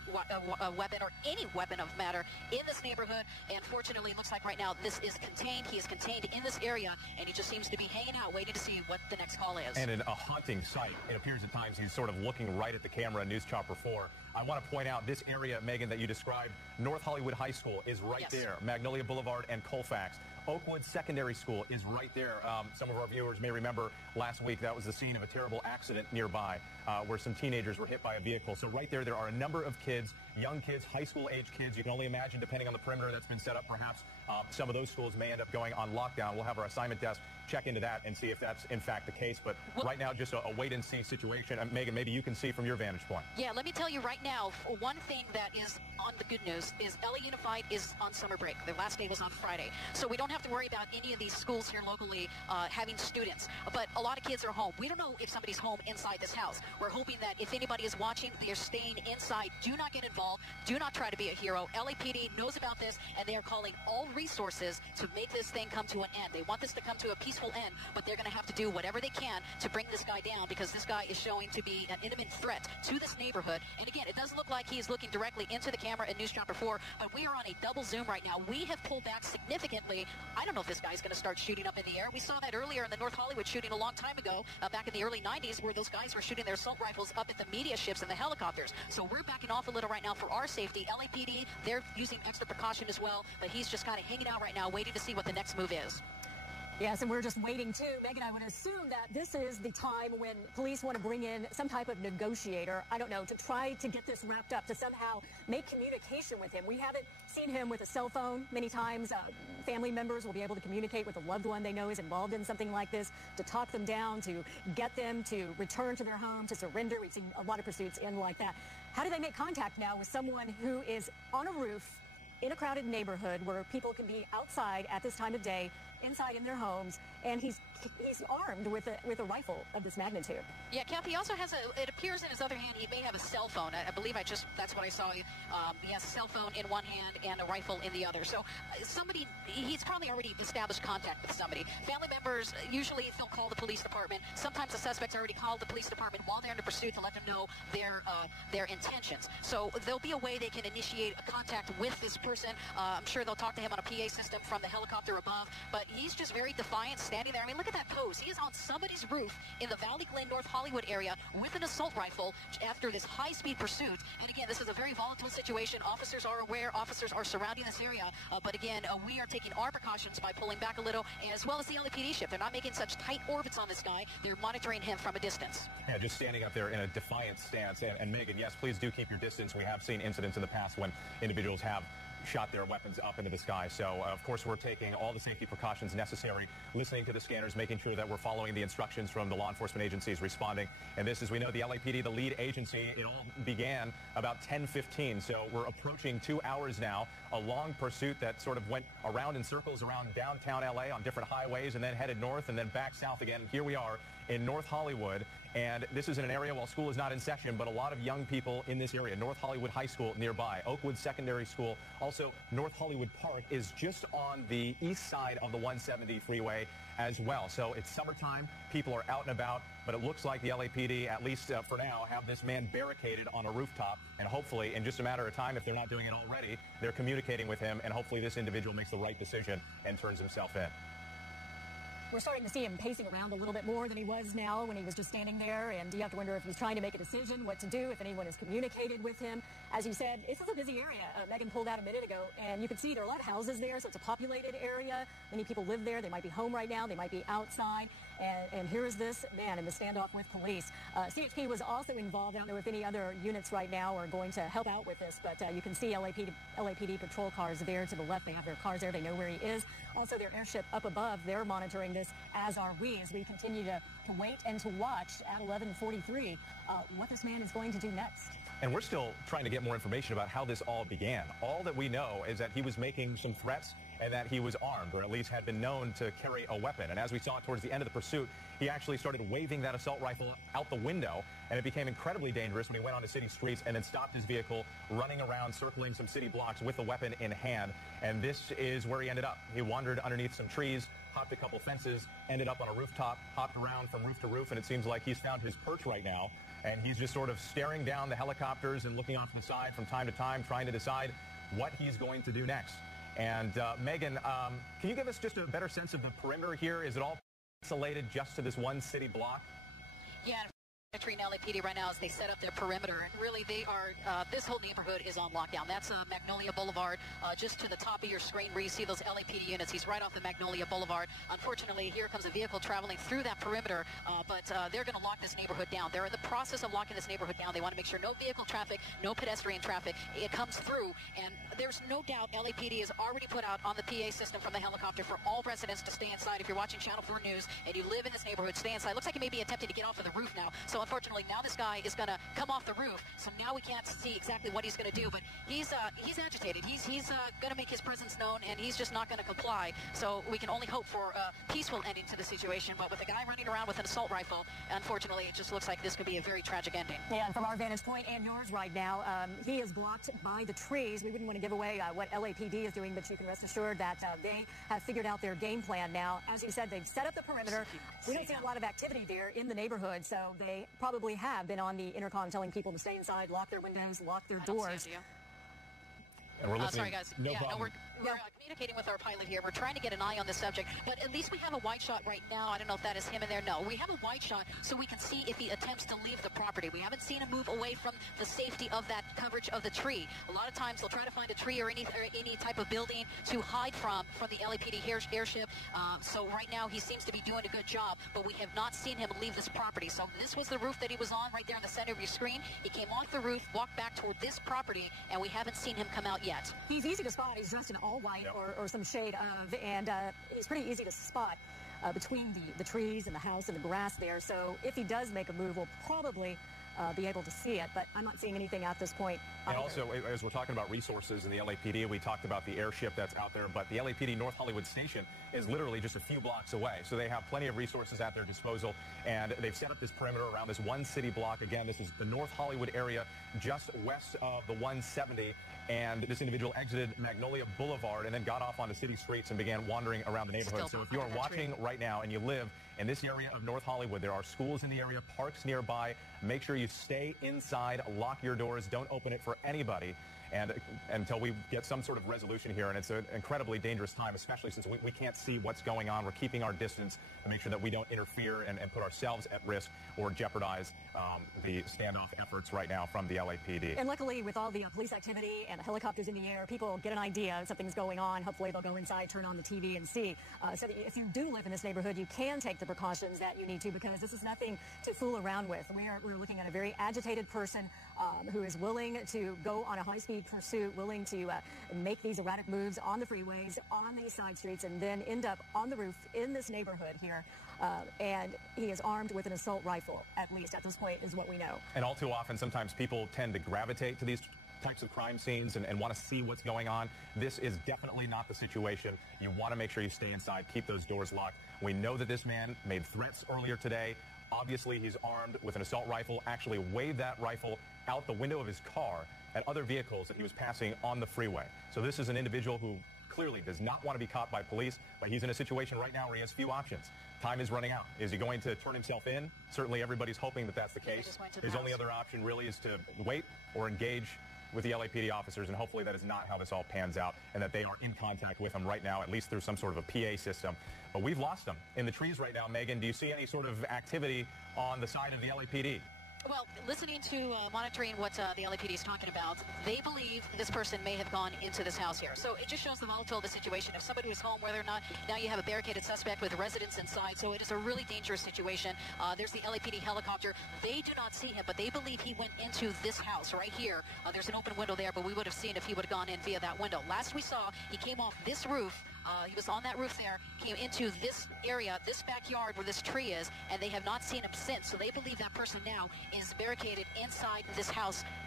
weapon or any weapon of matter in this neighborhood. And fortunately, it looks like right now this is contained. He is contained in this area, and he just seems to be hanging out, waiting to see what the next call is. And in a haunting sight, it appears at times he's sort of looking right at the camera in News Chopper 4. I want to point out this area, Megan, that you described, North Hollywood High School is right there. Magnolia Boulevard and Colfax. Oakwood Secondary School is right there. Some of our viewers may remember last week that was the scene of a terrible accident nearby where some teenagers were hit by a vehicle. So right there are a number of kids, young kids, high school age kids. You can only imagine, depending on the perimeter that's been set up, perhaps some of those schools may end up going on lockdown. We'll have our assignment desk check into that and see if that's in fact the case. But right now, just a wait-and-see situation. Megan, maybe you can see from your vantage point. Yeah, let me tell you right now, one thing that is on the good news is LA Unified is on summer break. Their last day was on Friday. So we don't have to worry about any of these schools here locally having students. But a lot of kids are home. We don't know if somebody's home inside this house. We're hoping that if anybody is watching, they're staying inside. Do not get involved. Do not try to be a hero. LAPD knows about this, and they are calling all resources to make this thing come to an end. They want this to come to a peaceful end, but they're going to have to do whatever they can to bring this guy down, because this guy is showing to be an imminent threat to this neighborhood. And again, it doesn't look like he is looking directly into the camera in News Chopper 4, but we are on a double zoom right now. We have pulled back significantly. I don't know if this guy's going to start shooting up in the air. We saw that earlier in the North Hollywood shooting a long time ago, back in the early 90s, where those guys were shooting their assault rifles up at the media ships and the helicopters. So we're backing off a little right now for our safety. LAPD, they're using extra precaution as well, but he's just kind of hanging out right now, waiting to see what the next move is. Yes, and we're just waiting too. Megan, I would assume that this is the time when police want to bring in some type of negotiator, I don't know, to try to get this wrapped up, to somehow make communication with him. We haven't seen him with a cell phone many times. Family members will be able to communicate with a loved one they know is involved in something like this, to talk them down, to get them to return to their home, to surrender. We've seen a lot of pursuits end like that. How do they make contact now with someone who is on a roof in a crowded neighborhood where people can be outside at this time of day, inside in their homes, and he's armed with a rifle of this magnitude? Yeah, Kathy, he also has it appears in his other hand, he may have a cell phone. I believe that's what I saw. He has a cell phone in one hand and a rifle in the other. So he's probably already established contact with somebody. Family members, usually they'll call the police department. Sometimes the suspects already called the police department while they're under pursuit to let them know their intentions. So there'll be a way they can initiate a contact with this person. I'm sure they'll talk to him on a PA system from the helicopter above, but he's just very defiant, standing there. I mean, look at that pose. He is on somebody's roof in the Valley Glen, North Hollywood area with an assault rifle after this high-speed pursuit. And again, this is a very volatile situation. Officers are aware. Officers are surrounding this area. But again, we are taking our precautions by pulling back a little, as well as the LAPD ship. They're not making such tight orbits on this guy. They're monitoring him from a distance. Yeah, just standing up there in a defiant stance. And Megan, yes, please do keep your distance. We have seen incidents in the past when individuals have shot their weapons up into the sky. So, of course, we're taking all the safety precautions necessary, listening to the scanners, making sure that we're following the instructions from the law enforcement agencies responding. And this, as we know, the LAPD, the lead agency, it all began about 10:15. So we're approaching 2 hours now, a long pursuit that sort of went around in circles around downtown LA on different highways and then headed north and then back south again. Here we are in North Hollywood. And this is in an area, while school is not in session, but a lot of young people in this area. North Hollywood High School nearby, Oakwood Secondary School. Also, North Hollywood Park is just on the east side of the 170 freeway as well. So it's summertime. People are out and about. But it looks like the LAPD, at least for now, have this man barricaded on a rooftop. And hopefully, in just a matter of time, if they're not doing it already, they're communicating with him. And hopefully this individual makes the right decision and turns himself in. We're starting to see him pacing around a little bit more than he was now when he was just standing there, and you have to wonder if he's trying to make a decision, what to do, if anyone has communicated with him. As you said, this is a busy area. Megan pulled out a minute ago, and you can see there are a lot of houses there, so it's a populated area. Many people live there. They might be home right now. They might be outside. And here is this man in the standoff with police. CHP was also involved. I don't know if any other units right now are going to help out with this, but you can see LAPD patrol cars there to the left. They have their cars there. They know where he is. Also, their airship up above, they're monitoring this, as are we, as we continue to wait and to watch at 11:43 what this man is going to do next. And we're still trying to get more information about how this all began. All that we know is that he was making some threats and that he was armed, or at least had been known to carry a weapon. And as we saw towards the end of the pursuit, he actually started waving that assault rifle out the window, and it became incredibly dangerous when he went onto city streets and then stopped his vehicle, running around, circling some city blocks with a weapon in hand. And this is where he ended up. He wandered underneath some trees, hopped a couple fences, ended up on a rooftop, hopped around from roof to roof, and it seems like he's found his perch right now. And he's just sort of staring down the helicopters and looking off to the side from time to time, trying to decide what he's going to do next. And Megan, can you give us just a better sense of the perimeter here? Is it all isolated just to this one city block? Yeah. Monitoring LAPD right now as they set up their perimeter, and really they are, this whole neighborhood is on lockdown. That's Magnolia Boulevard, just to the top of your screen where you see those LAPD units. He's right off the Magnolia Boulevard. Unfortunately, here comes a vehicle traveling through that perimeter, but they're going to lock this neighborhood down. They're in the process of locking this neighborhood down. They want to make sure no vehicle traffic, no pedestrian traffic. It comes through, and there's no doubt LAPD has already put out on the PA system from the helicopter for all residents to stay inside. If you're watching Channel 4 News and you live in this neighborhood, stay inside. Looks like he may be attempting to get off of the roof now. So unfortunately, now this guy is going to come off the roof, so now we can't see exactly what he's going to do, but he's agitated. He's going to make his presence known, and he's just not going to comply. So we can only hope for a peaceful ending to the situation, but with a guy running around with an assault rifle, unfortunately, it just looks like this could be a very tragic ending. Yeah, and from our vantage point and yours right now, he is blocked by the trees. We wouldn't want to give away what LAPD is doing, but you can rest assured that they have figured out their game plan now. As you said, they've set up the perimeter. We don't see a lot of activity there in the neighborhood, so they probably have been on the intercom telling people to stay inside, lock their windows, lock their doors. And we're listening. Sorry, guys. No problem. We're communicating with our pilot here. We're trying to get an eye on this subject, but at least we have a wide shot right now. I don't know if that is him in there. No, we have a wide shot so we can see if he attempts to leave the property. We haven't seen him move away from the safety of that coverage of the tree. A lot of times they'll try to find a tree or any type of building to hide from the LAPD airship. So right now he seems to be doing a good job, but we have not seen him leave this property. So this was the roof that he was on right there in the center of your screen. He came off the roof, walked back toward this property, and we haven't seen him come out yet. He's easy to spot. He's dressed in all white or some shade of, and he's pretty easy to spot between the trees and the house and the grass there. So if he does make a move, we'll probably be able to see it, but I'm not seeing anything at this point. And also, as we're talking about resources in the LAPD, we talked about the airship that's out there, but the LAPD North Hollywood station is literally just a few blocks away. So they have plenty of resources at their disposal, and they've set up this perimeter around this one city block. Again, this is the North Hollywood area, just west of the 170, and this individual exited Magnolia Boulevard and then got off onto city streets and began wandering around the neighborhood. So if you are watching right now and you live in this area of North Hollywood, there are schools in the area, parks nearby. Make sure you stay inside, lock your doors, don't open it for anybody, and until we get some sort of resolution here. And it's an incredibly dangerous time, especially since we can't see what's going on. We're keeping our distance to make sure that we don't interfere and put ourselves at risk or jeopardize the standoff efforts right now from the LAPD. And luckily, with all the police activity and the helicopters in the air, people get an idea something's going on. Hopefully they'll go inside, turn on the TV and see. So if you do live in this neighborhood, you can take the precautions that you need to, because this is nothing to fool around with. We're looking at a very agitated person who is willing to go on a high-speed pursuit, willing to make these erratic moves on the freeways, on these side streets, and then end up on the roof in this neighborhood here. And he is armed with an assault rifle, at least at this point, is what we know. And all too often, sometimes people tend to gravitate to these types of crime scenes and want to see what's going on. This is definitely not the situation. You want to make sure you stay inside, keep those doors locked. We know that this man made threats earlier today. Obviously, he's armed with an assault rifle, actually waved that rifle out the window of his car at other vehicles that he was passing on the freeway. So this is an individual who clearly does not want to be caught by police, but he's in a situation right now where he has few options. Time is running out. Is he going to turn himself in? Certainly everybody's hoping that that's the case. His only other option really is to wait or engage with the LAPD officers, and hopefully that is not how this all pans out, and that they are in contact with him right now, at least through some sort of a PA system. But we've lost them in the trees right now. Megan, do you see any sort of activity on the side of the LAPD? Well, listening to monitoring what the LAPD is talking about, they believe this person may have gone into this house here. So it just shows the volatile of the situation. If somebody was home, whether or not, now you have a barricaded suspect with residents inside. So it is a really dangerous situation. There's the LAPD helicopter. They do not see him, but they believe he went into this house right here. There's an open window there, but we would have seen if he would have gone in via that window. Last we saw, he came off this roof. He was on that roof there, came into this area, this backyard where this tree is, and they have not seen him since. So they believe that person now is barricaded inside this house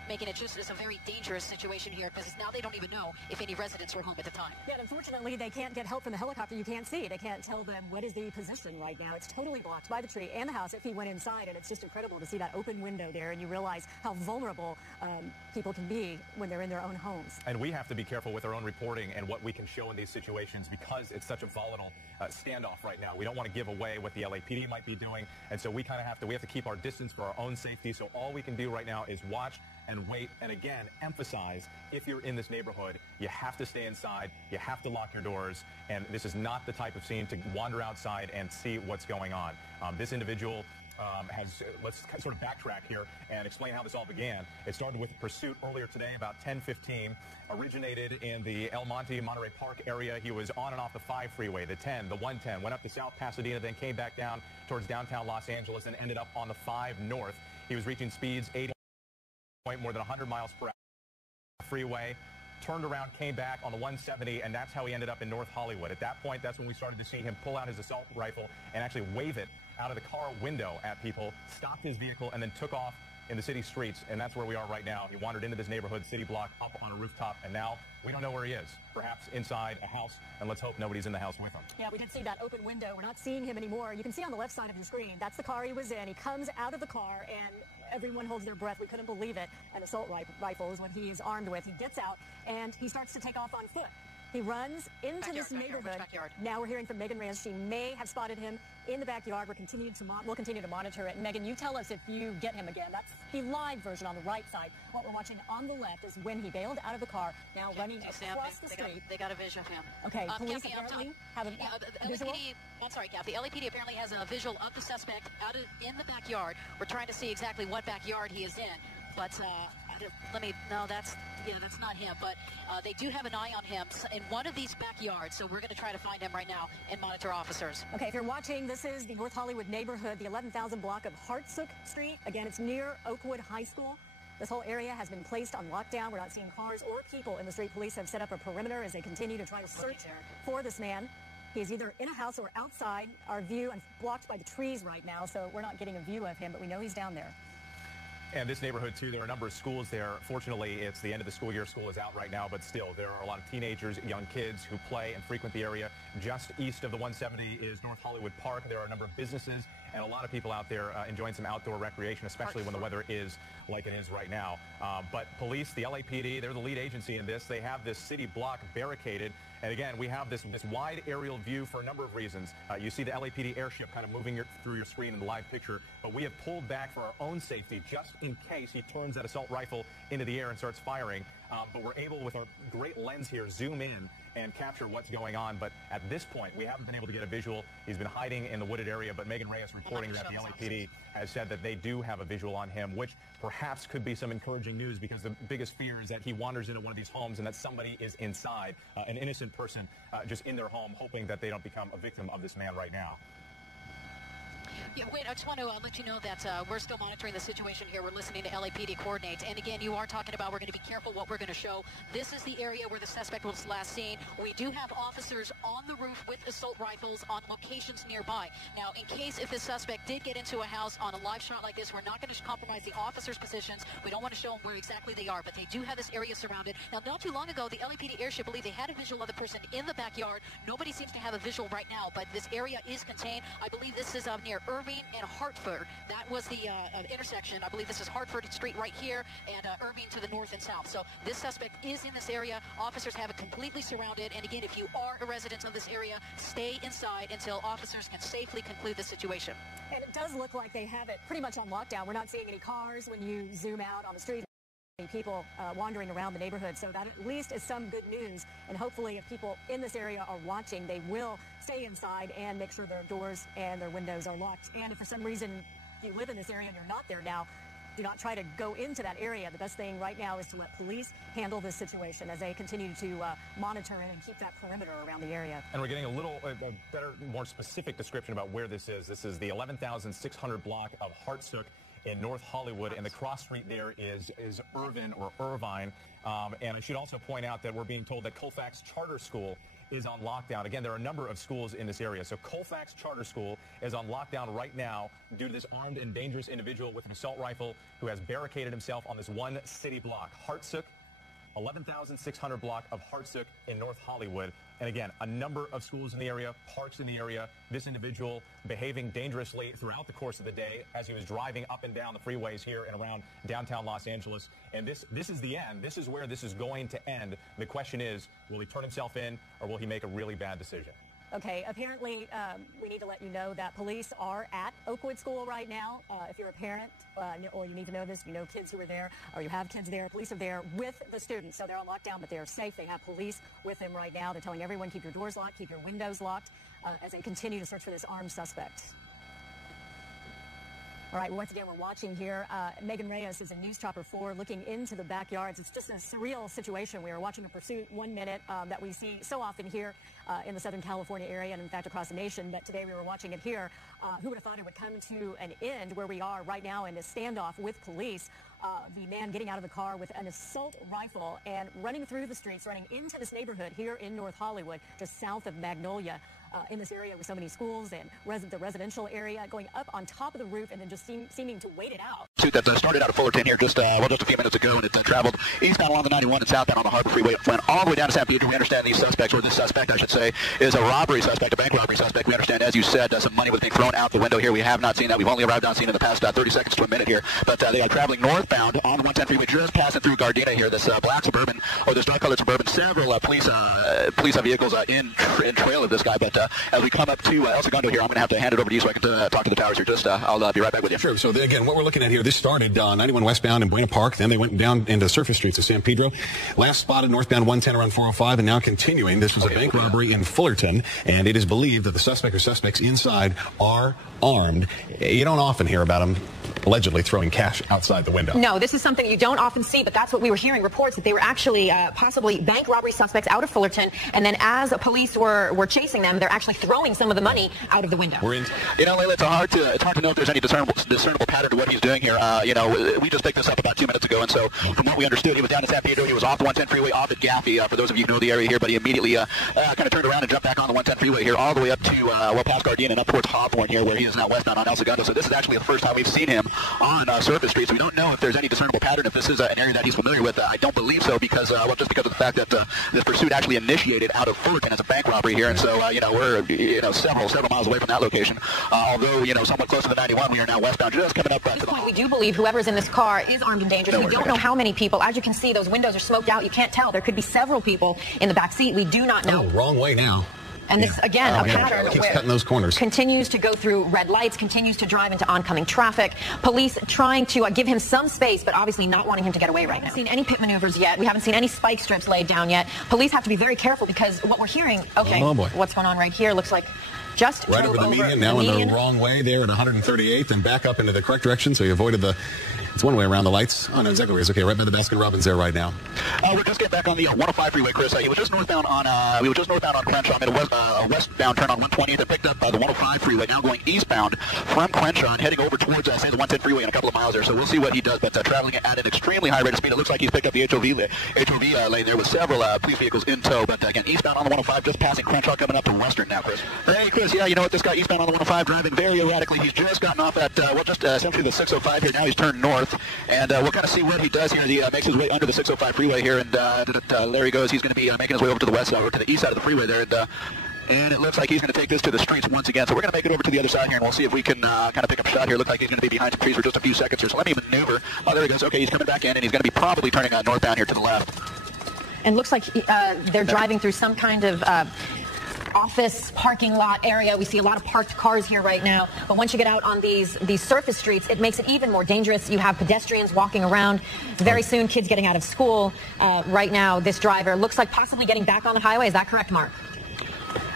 making it just as a very dangerous situation here because now they don't even know if any residents were home at the time. Yeah, and unfortunately, they can't get help from the helicopter. You can't see. They can't tell them what is the position right now. It's totally blocked by the tree and the house if he went inside, and it's just incredible to see that open window there, and you realize how vulnerable people can be when they're in their own homes. And we have to be careful with our own reporting and what we can show in these situations because it's such a volatile standoff right now. We don't want to give away what the LAPD might be doing, and so we have to keep our distance for our own safety. So all we can do right now is watch and wait, and again, emphasize, if you're in this neighborhood, you have to stay inside, you have to lock your doors, and this is not the type of scene to wander outside and see what's going on. This individual let's sort of backtrack here and explain how this all began. It started with a pursuit earlier today about 10:15, originated in the El Monte, Monterey Park area. He was on and off the 5 freeway, the 10, the 110, went up to South Pasadena, then came back down towards downtown Los Angeles and ended up on the 5 north. He was reaching speeds 80, more than 100 miles per hour freeway, turned around, came back on the 170, and that's how he ended up in North Hollywood. At that point, that's when we started to see him pull out his assault rifle and actually wave it out of the car window at people, stopped his vehicle, and then took off in the city streets, and that's where we are right now. He wandered into this neighborhood, city block, up on a rooftop, and now we don't know where he is. Perhaps inside a house, and let's hope nobody's in the house with him. Yeah, we did see that open window. We're not seeing him anymore. You can see on the left side of your screen, that's the car he was in. He comes out of the car, and everyone holds their breath. We couldn't believe it. An assault rifle is what he is armed with. He gets out, and he starts to take off on foot. He runs into this neighborhood. Now we're hearing from Megan Reyes. She may have spotted him in the backyard. We'll continue to monitor it. Megan, you tell us if you get him again. That's the live version on the right side. What we're watching on the left is when he bailed out of the car, now running across the street. They got a visual of him. Okay, police apparently have a visual. I'm sorry, Kathy. The LAPD apparently has a visual of the suspect in the backyard. We're trying to see exactly what backyard he is in. But that's not him. But they do have an eye on him in one of these backyards. So we're going to try to find him right now and monitor officers. Okay, if you're watching, this is the North Hollywood neighborhood, the 11,000 block of Hartsook Street. Again, it's near Oakwood High School. This whole area has been placed on lockdown. We're not seeing cars or people in the street. Police have set up a perimeter as they continue to try to search for this man. He's either in a house or outside our view and blocked by the trees right now, so we're not getting a view of him, but we know he's down there. And this neighborhood, too, there are a number of schools there. Fortunately, it's the end of the school year. School is out right now, but still, there are a lot of teenagers, young kids who play and frequent the area. Just east of the 170 is North Hollywood Park. There are a number of businesses and a lot of people out there enjoying some outdoor recreation, especially when the weather is like it is right now. But police, the LAPD, they're the lead agency in this. They have this city block barricaded. And again, we have this wide aerial view for a number of reasons. You see the LAPD airship kind of moving through your screen in the live picture, but we have pulled back for our own safety just in case he turns that assault rifle into the air and starts firing. But we're able, with our great lens here, zoom in and capture what's going on. But at this point, we haven't been able to get a visual. He's been hiding in the wooded area, but Megan Reyes reporting that the LAPD has said that they do have a visual on him, which perhaps could be some encouraging news because the biggest fear is that he wanders into one of these homes and that somebody is inside, an innocent person just in their home, hoping that they don't become a victim of this man right now. Yeah, wait, I just want to let you know that we're still monitoring the situation here. We're listening to LAPD coordinates. And again, you are talking about we're going to be careful what we're going to show. This is the area where the suspect was last seen. We do have officers on the roof with assault rifles on locations nearby. Now, in case if the suspect did get into a house on a live shot like this, we're not going to compromise the officers' positions. We don't want to show them where exactly they are, but they do have this area surrounded. Now, not too long ago, the LAPD airship believed they had a visual of the person in the backyard. Nobody seems to have a visual right now, but this area is contained. I believe this is near Irving and Hartford. That was the intersection. I believe this is Hartford Street right here and Irving to the north and south. So this suspect is in this area. Officers have it completely surrounded. And again, if you are a resident of this area, stay inside until officers can safely conclude the situation. And it does look like they have it pretty much on lockdown. We're not seeing any cars when you zoom out on the street. People wandering around the neighborhood, so that at least is some good news. And hopefully if people in this area are watching, they will stay inside and make sure their doors and their windows are locked. And if for some reason you live in this area and you're not there now, do not try to go into that area. The best thing right now is to let police handle this situation as they continue to monitor it and keep that perimeter around the area. And we're getting a better, more specific description about where this is. This is the 11,600 block of Hartsook in North Hollywood, and the cross street there is Irvine. And I should also point out that we're being told that Colfax Charter School is on lockdown. Again, there are a number of schools in this area. So Colfax Charter School is on lockdown right now due to this armed and dangerous individual with an assault rifle who has barricaded himself on this one city block, Hartsook, 11,600 block of Hartsook in North Hollywood. And again, a number of schools in the area, parks in the area. This individual behaving dangerously throughout the course of the day as he was driving up and down the freeways here and around downtown Los Angeles. And this is the end. This is where this is going to end. The question is, will he turn himself in or will he make a really bad decision? Okay, apparently we need to let you know that police are at Oakwood School right now. If you're a parent or you need to know this, you know kids who are there or you have kids there, police are there with the students. So they're on lockdown, but they're safe. They have police with them right now. They're telling everyone, keep your doors locked, keep your windows locked as they continue to search for this armed suspect. All right, once again, we're watching here. Megan Reyes is in News Chopper 4 looking into the backyards. It's just a surreal situation. We are watching a pursuit 1 minute that we see so often here in the Southern California area and, in fact, across the nation. But today we were watching it here. Who would have thought it would come to an end where we are right now in a standoff with police? The man getting out of the car with an assault rifle and running through the streets, running into this neighborhood here in North Hollywood, just south of Magnolia. In this area with so many schools and the residential area, going up on top of the roof and then just seeming to wait it out. That started out of Fullerton here just a few minutes ago, and it traveled eastbound along the 91 and southbound on the Harbor Freeway. It went all the way down to San Pedro. We understand these suspects, or this suspect, I should say, is a robbery suspect, a bank robbery suspect. We understand, as you said, some money was being thrown out the window here. We have not seen that. We've only arrived on scene in the past 30 seconds to a minute here. But they are traveling northbound on the 110 freeway, just passing through Gardena here. This black Suburban, or this dark-colored Suburban. Several police vehicles in trail of this guy. But as we come up to El Segundo here, I'm going to have to hand it over to you so I can talk to the towers here. I'll be right back with you. Sure. So again, what we're looking at here, this started 91 westbound in Buena Park, then they went down into surface streets of San Pedro. Last spotted northbound 110 around 405, and now continuing. This was a bank robbery in Fullerton, and it is believed that the suspect or suspects inside are armed. You don't often hear about them allegedly throwing cash outside the window. No, this is something you don't often see, but that's what we were hearing, reports that they were actually possibly bank robbery suspects out of Fullerton, and then as police were chasing them, they're actually throwing some of the money out of the window. Layla, it's hard to know if there's any discernible pattern to what he's doing here. We just picked this up about 2 minutes ago, and so from what we understood, he was down in San Pedro. He was off the 110 freeway, off at Gaffey, for those of you who know the area here, but he immediately kind of turned around and jumped back on the 110 freeway here, all the way up to past Gardena and up towards Hawthorne here, where he is now westbound on El Segundo. So this is actually the first time we've seen him on surface streets. We don't know if there's any discernible pattern, if this is an area that he's familiar with. I don't believe so, because just because of the fact that this pursuit actually initiated out of Fullerton as a bank robbery here, and so we're several miles away from that location. Although somewhat close to the 91, we are now westbound, just coming up. At this point, we do believe whoever's in this car is armed and dangerous. We don't know how many people. As you can see, those windows are smoked out. You can't tell. There could be several people in the back seat. We do not know. Oh, wrong way now. And this, again, a pattern where cutting those corners. Continues to go through red lights, continues to drive into oncoming traffic. Police trying to give him some space, but obviously not wanting him to get away right now. We haven't seen any pit maneuvers yet. We haven't seen any spike strips laid down yet. Police have to be very careful, because what we're hearing, okay, what's going on right here looks like just right over the median, now in the wrong way there at 138th, and back up into the correct direction, so you avoided it's one way around the lights. Oh, no, exactly where it is. Okay, right by the Baskin-Robbins there right now. We're just getting back on the 105 freeway, Chris. He was just northbound on, we were just northbound on Crenshaw, made a westbound turn on 120th, and picked up the 105 freeway, now going eastbound from Crenshaw and heading over towards, say, the 110 freeway in a couple of miles there. So we'll see what he does, but traveling at an extremely high rate of speed. It looks like he's picked up the HOV lane there with several police vehicles in tow, but again, eastbound on the 105, just passing Crenshaw, coming up to Western now, Chris. Hey, Chris, yeah, you know what, this guy eastbound on the 105 driving very erratically. He's just gotten off at, essentially the 605 here. Now he's turned north, and we'll kind of see what he does here. He makes his way under the 605 freeway here, and there he goes. He's going to be making his way over to the west side, or to the east side of the freeway there, and it looks like he's going to take this to the streets once again. So we're going to make it over to the other side here, and we'll see if we can kind of pick up a shot here. Looks like he's going to be behind some trees for just a few seconds here. So let me maneuver. Oh, there he goes. Okay, he's coming back in, and he's going to be probably turning northbound here to the left. And looks like they're driving through some kind of office parking lot area. We see a lot of parked cars here right now, but once you get out on these surface streets, it makes it even more dangerous. You have pedestrians walking around. Very soon, kids getting out of school. Right now, this driver looks like possibly getting back on the highway. Is that correct, Mark?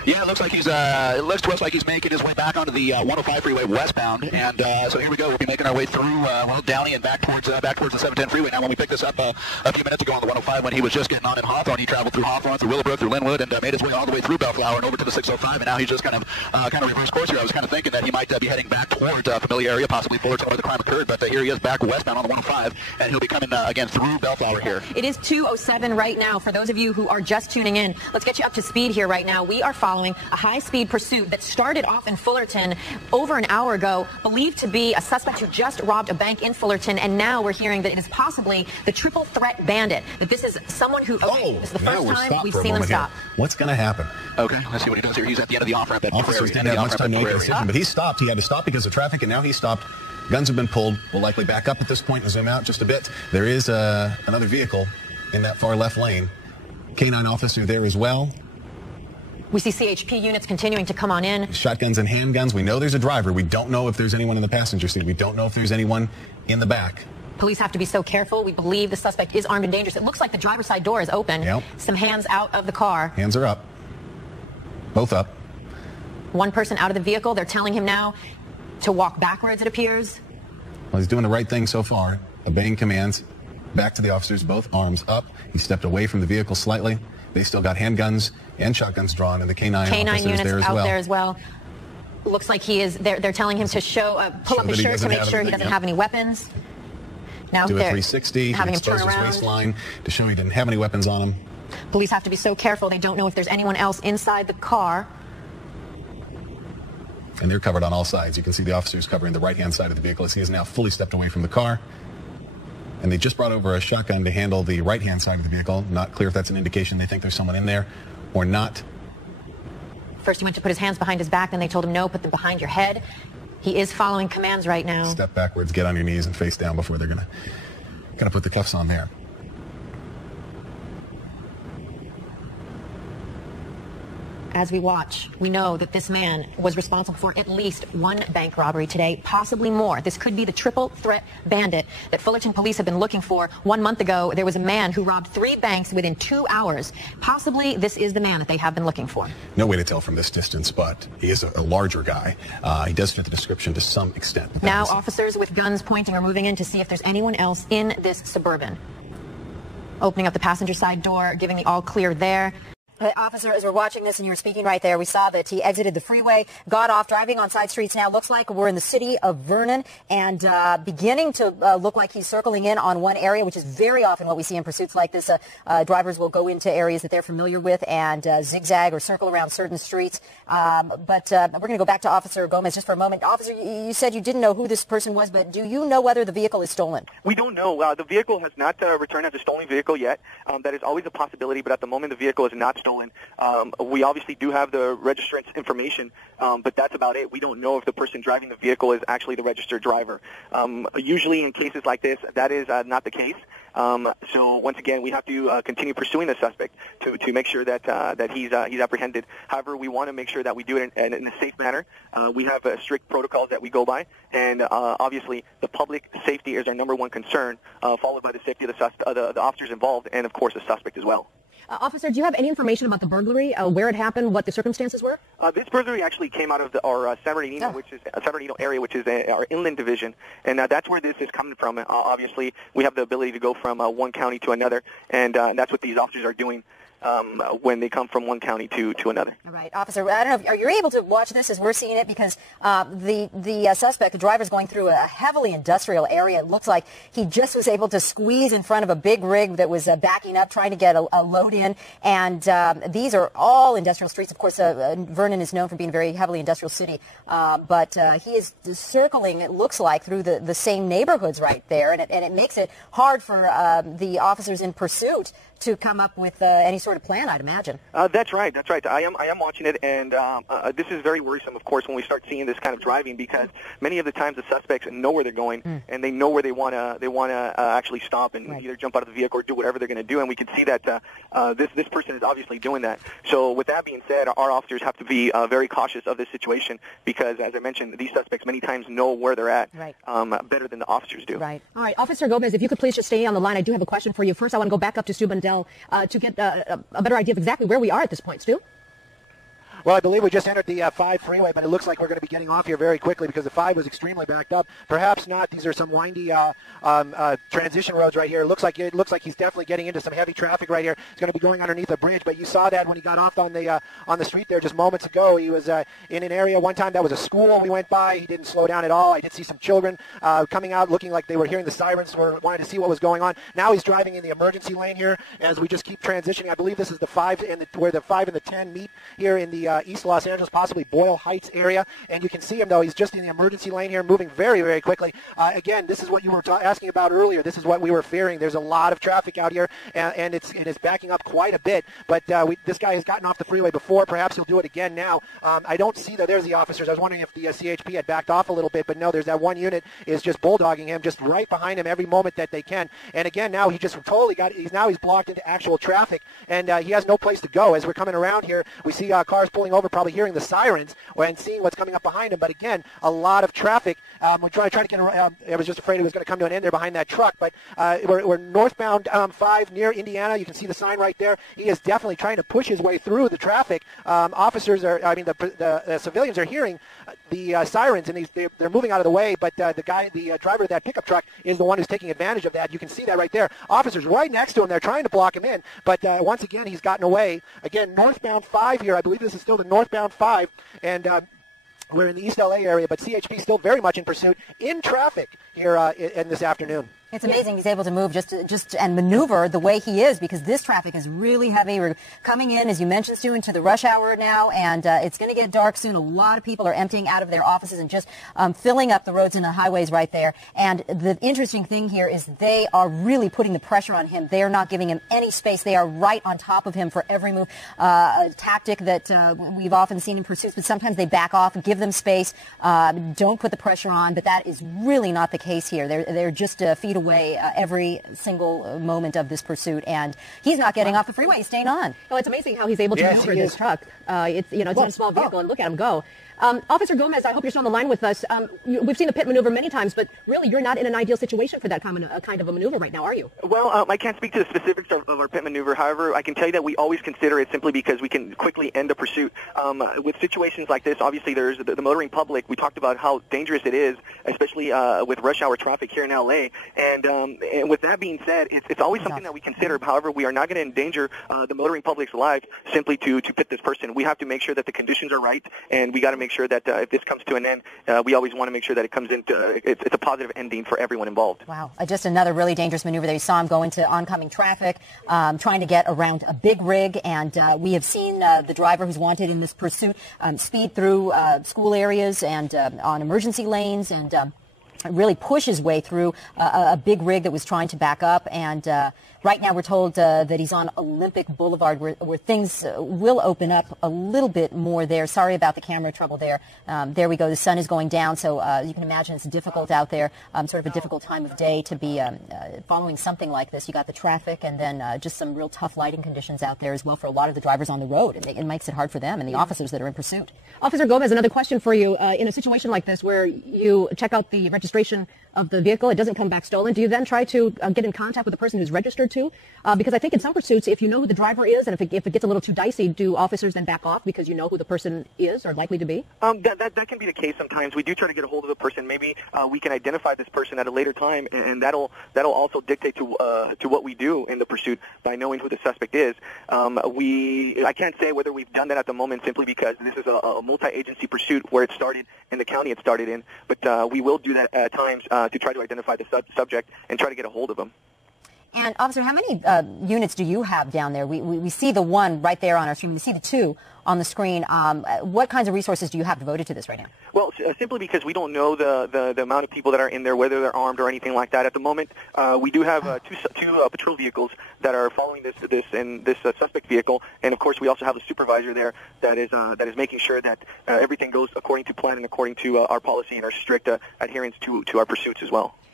Yeah, it looks like it looks to us like he's making his way back onto the 105 freeway westbound, and so here we go. We'll be making our way through Downey and back towards the 710 freeway. Now, when we picked this up a few minutes ago on the 105, when he was just getting on in Hawthorne, he traveled through Hawthorne, through Willowbrook, through Linwood, and made his way all the way through Bellflower and over to the 605. And now he's just kind of reverse course here. I was kind of thinking that he might be heading back towards a familiar area, possibly Fullerton, where the crime occurred. But here he is back westbound on the 105, and he'll be coming again through Bellflower here. It is 2:07 right now. For those of you who are just tuning in, let's get you up to speed here right now. We are following a high-speed pursuit that started off in Fullerton over an hour ago, believed to be a suspect who just robbed a bank in Fullerton, and now we're hearing that it is possibly the triple threat bandit, that this is someone who, this is the first time we've seen them stop. What's going to happen? Okay, let's see what he does here. He's at the end of the off-ramp at Officers didn't have much time to make a decision, but he stopped. He had to stop because of traffic, and now he's stopped. Guns have been pulled. We'll likely back up at this point and zoom out just a bit. There is another vehicle in that far left lane. K-9 officer there as well. We see CHP units continuing to come on in. Shotguns and handguns. We know there's a driver. We don't know if there's anyone in the passenger seat. We don't know if there's anyone in the back. Police have to be so careful. We believe the suspect is armed and dangerous. It looks like the driver's side door is open. Yep. Some hands out of the car. Hands are up. Both up. One person out of the vehicle. They're telling him now to walk backwards, it appears. Well, he's doing the right thing so far. Obeying commands. Back to the officers, both arms up. He stepped away from the vehicle slightly. They still got handguns and shotguns drawn, and the K-9 officers units there as out well. there as well. Looks like he is. They're telling him to pull up his shirt to make sure he doesn't have any weapons. Now do a 360, having him turn expose his around. waistline to show he didn't have any weapons on him. Police have to be so careful. They don't know if there's anyone else inside the car. And they're covered on all sides. You can see the officers covering the right-hand side of the vehicle as he has now fully stepped away from the car. And they just brought over a shotgun to handle the right-hand side of the vehicle. Not clear if that's an indication they think there's someone in there or not. First he went to put his hands behind his back, then they told him, no, put them behind your head. He is following commands right now. Step backwards, get on your knees, and face down before they're gonna put the cuffs on there. As we watch, we know that this man was responsible for at least one bank robbery today, possibly more. This could be the triple threat bandit that Fullerton police have been looking for. 1 month ago, there was a man who robbed 3 banks within 2 hours. Possibly this is the man that they have been looking for. No way to tell from this distance, but he is a larger guy. He does fit the description to some extent. Now officers with guns pointing are moving in to see if there's anyone else in this Suburban. Opening up the passenger side door, giving the all clear there. Officer, as we're watching this and you were speaking right there, we saw that he exited the freeway, got off, driving on side streets now. Looks like we're in the city of Vernon and beginning to look like he's circling in on one area, which is very often what we see in pursuits like this. Drivers will go into areas that they're familiar with and zigzag or circle around certain streets. But we're going to go back to Officer Gomez just for a moment. Officer, you said you didn't know who this person was, but do you know whether the vehicle is stolen? We don't know. The vehicle has not returned as a stolen vehicle yet. That is always a possibility, but at the moment the vehicle is not stolen. We obviously do have the registrant's information, but that's about it. We don't know if the person driving the vehicle is actually the registered driver. Usually in cases like this, that is not the case. So once again, we have to continue pursuing the suspect to make sure that he's apprehended. However, we want to make sure that we do it in a safe manner. We have strict protocols that we go by, and obviously the public safety is our number one concern, followed by the safety of the officers involved, and of course the suspect as well. Officer, do you have any information about the burglary, where it happened, what the circumstances were? This burglary actually came out of our San Bernardino, which is San Bernardino area, which is our inland division, and that's where this is coming from. Obviously, we have the ability to go from one county to another, and that's what these officers are doing when they come from one county to another. All right, Officer, I don't know, are you able to watch this as we're seeing it? Because the suspect, the driver's going through a heavily industrial area. It looks like he just was able to squeeze in front of a big rig that was backing up, trying to get a load in. And these are all industrial streets. Of course, Vernon is known for being a very heavily industrial city. But he is circling, it looks like, through the same neighborhoods right there. And it makes it hard for the officers in pursuit to come up with any sort of plan, I'd imagine. That's right. I am watching it, and this is very worrisome, of course, when we start seeing this kind of driving, because many of the times the suspects know where they're going, and they know where they want to actually stop and either jump out of the vehicle or do whatever they're going to do, and we can see that this person is obviously doing that. So with that being said, our officers have to be very cautious of this situation, because, as I mentioned, these suspects many times know where they're at better than the officers do. Right. All right, Officer Gomez, if you could please just stay on the line. I do have a question for you. First, I want to go back up to Stu Bundell to get a better idea of exactly where we are at this point. Stu? Well, I believe we just entered the 5 freeway, but it looks like we're going to be getting off here very quickly because the 5 was extremely backed up. Perhaps not. These are some windy transition roads right here. It looks like he's definitely getting into some heavy traffic right here. He's going to be going underneath a bridge, but you saw that when he got off on the street there just moments ago. He was in an area one time that was a school we went by. He didn't slow down at all. I did see some children coming out looking like they were hearing the sirens, wanted to see what was going on. Now he's driving in the emergency lane here as we just keep transitioning. I believe this is the 5 and where the 5 and the 10 meet here in the East Los Angeles, possibly Boyle Heights area. And you can see him, though. He's just in the emergency lane here, moving very, very quickly. Again, this is what you were asking about earlier. This is what we were fearing. There's a lot of traffic out here, and it is backing up quite a bit. But this guy has gotten off the freeway before. Perhaps he'll do it again now. I don't see that. There's the officers. I was wondering if the CHP had backed off a little bit, but no, there's that one unit is just bulldogging him, just right behind him every moment that they can. And again, now he just totally he's blocked into actual traffic, and he has no place to go. As we're coming around here, we see cars pulling over, probably hearing the sirens and seeing what's coming up behind him. But again, a lot of traffic. We're trying to get around. I was just afraid it was going to come to an end there behind that truck. But we're northbound 5 near Indiana. You can see the sign right there. He is definitely trying to push his way through the traffic. The civilians are hearing the sirens, and they're moving out of the way. But the driver of that pickup truck is the one who's taking advantage of that. You can see that right there. Officers right next to him. They're trying to block him in. But once again, he's gotten away. Again, northbound 5 here. I believe this is still the northbound 5. And we're in the East LA area, but CHP still very much in pursuit in traffic here in this afternoon. It's amazing he's able to move just and maneuver the way he is, because this traffic is really heavy. We're coming in, as you mentioned, Stu, into the rush hour now, and it's going to get dark soon. A lot of people are emptying out of their offices and just filling up the roads and the highways right there. And the interesting thing here is they are really putting the pressure on him. They are not giving him any space. They are right on top of him for every move. A tactic that we've often seen in pursuits, but sometimes they back off and give them space. Don't put the pressure on, but that is really not the case here. They're just feet away every single moment of this pursuit, and he's not getting off the freeway. He's staying on. Well, it's amazing how he's able to maneuver this truck. It's not a small vehicle, and look at him go. Officer Gomez, I hope you're still on the line with us. We've seen the pit maneuver many times, but really you're not in an ideal situation for that kind of a maneuver right now, are you? Well, I can't speak to the specifics of our pit maneuver. However, I can tell you that we always consider it simply because we can quickly end a pursuit. With situations like this, obviously there's the motoring public. We talked about how dangerous it is, especially with rush hour traffic here in LA. And with that being said, it's always something that we consider. However, we are not going to endanger the motoring public's life simply to pit this person. We have to make sure that the conditions are right, and we got to make sure that if this comes to an end, we always want to make sure that it comes into it's a positive ending for everyone involved. Wow, just another really dangerous maneuver there. You saw him go into oncoming traffic, trying to get around a big rig, and we have seen the driver who's wanted in this pursuit speed through school areas and on emergency lanes, and really push his way through a big rig that was trying to back up. And right now we're told that he's on Olympic Boulevard, where things will open up a little bit more there. Sorry about the camera trouble there. There we go. The sun is going down, so you can imagine it's difficult out there, sort of a difficult time of day to be following something like this. You got the traffic, and then just some real tough lighting conditions out there as well for a lot of the drivers on the road. It makes it hard for them and the officers that are in pursuit. Officer Gomez, another question for you. In a situation like this where you check out the registration of the vehicle, it doesn't come back stolen, do you then try to get in contact with the person who's registered to? Because I think in some pursuits, if you know who the driver is, and if it gets a little too dicey, do officers then back off because you know who the person is or likely to be? That can be the case sometimes. We do try to get a hold of the person. Maybe we can identify this person at a later time, and that'll also dictate to what we do in the pursuit by knowing who the suspect is. I can't say whether we've done that at the moment simply because this is a multi-agency pursuit where it started in the county it started in, but we will do that at times to try to identify the subject and try to get a hold of them. And, officer, how many units do you have down there? We see the one right there on our screen. We see the two on the screen. What kinds of resources do you have devoted to this right now? Well, simply because we don't know the amount of people that are in there, whether they're armed or anything like that. At the moment, we do have two patrol vehicles that are following this suspect vehicle, and of course we also have a supervisor there that is making sure that everything goes according to plan and according to our policy and our strict adherence to our pursuits as well.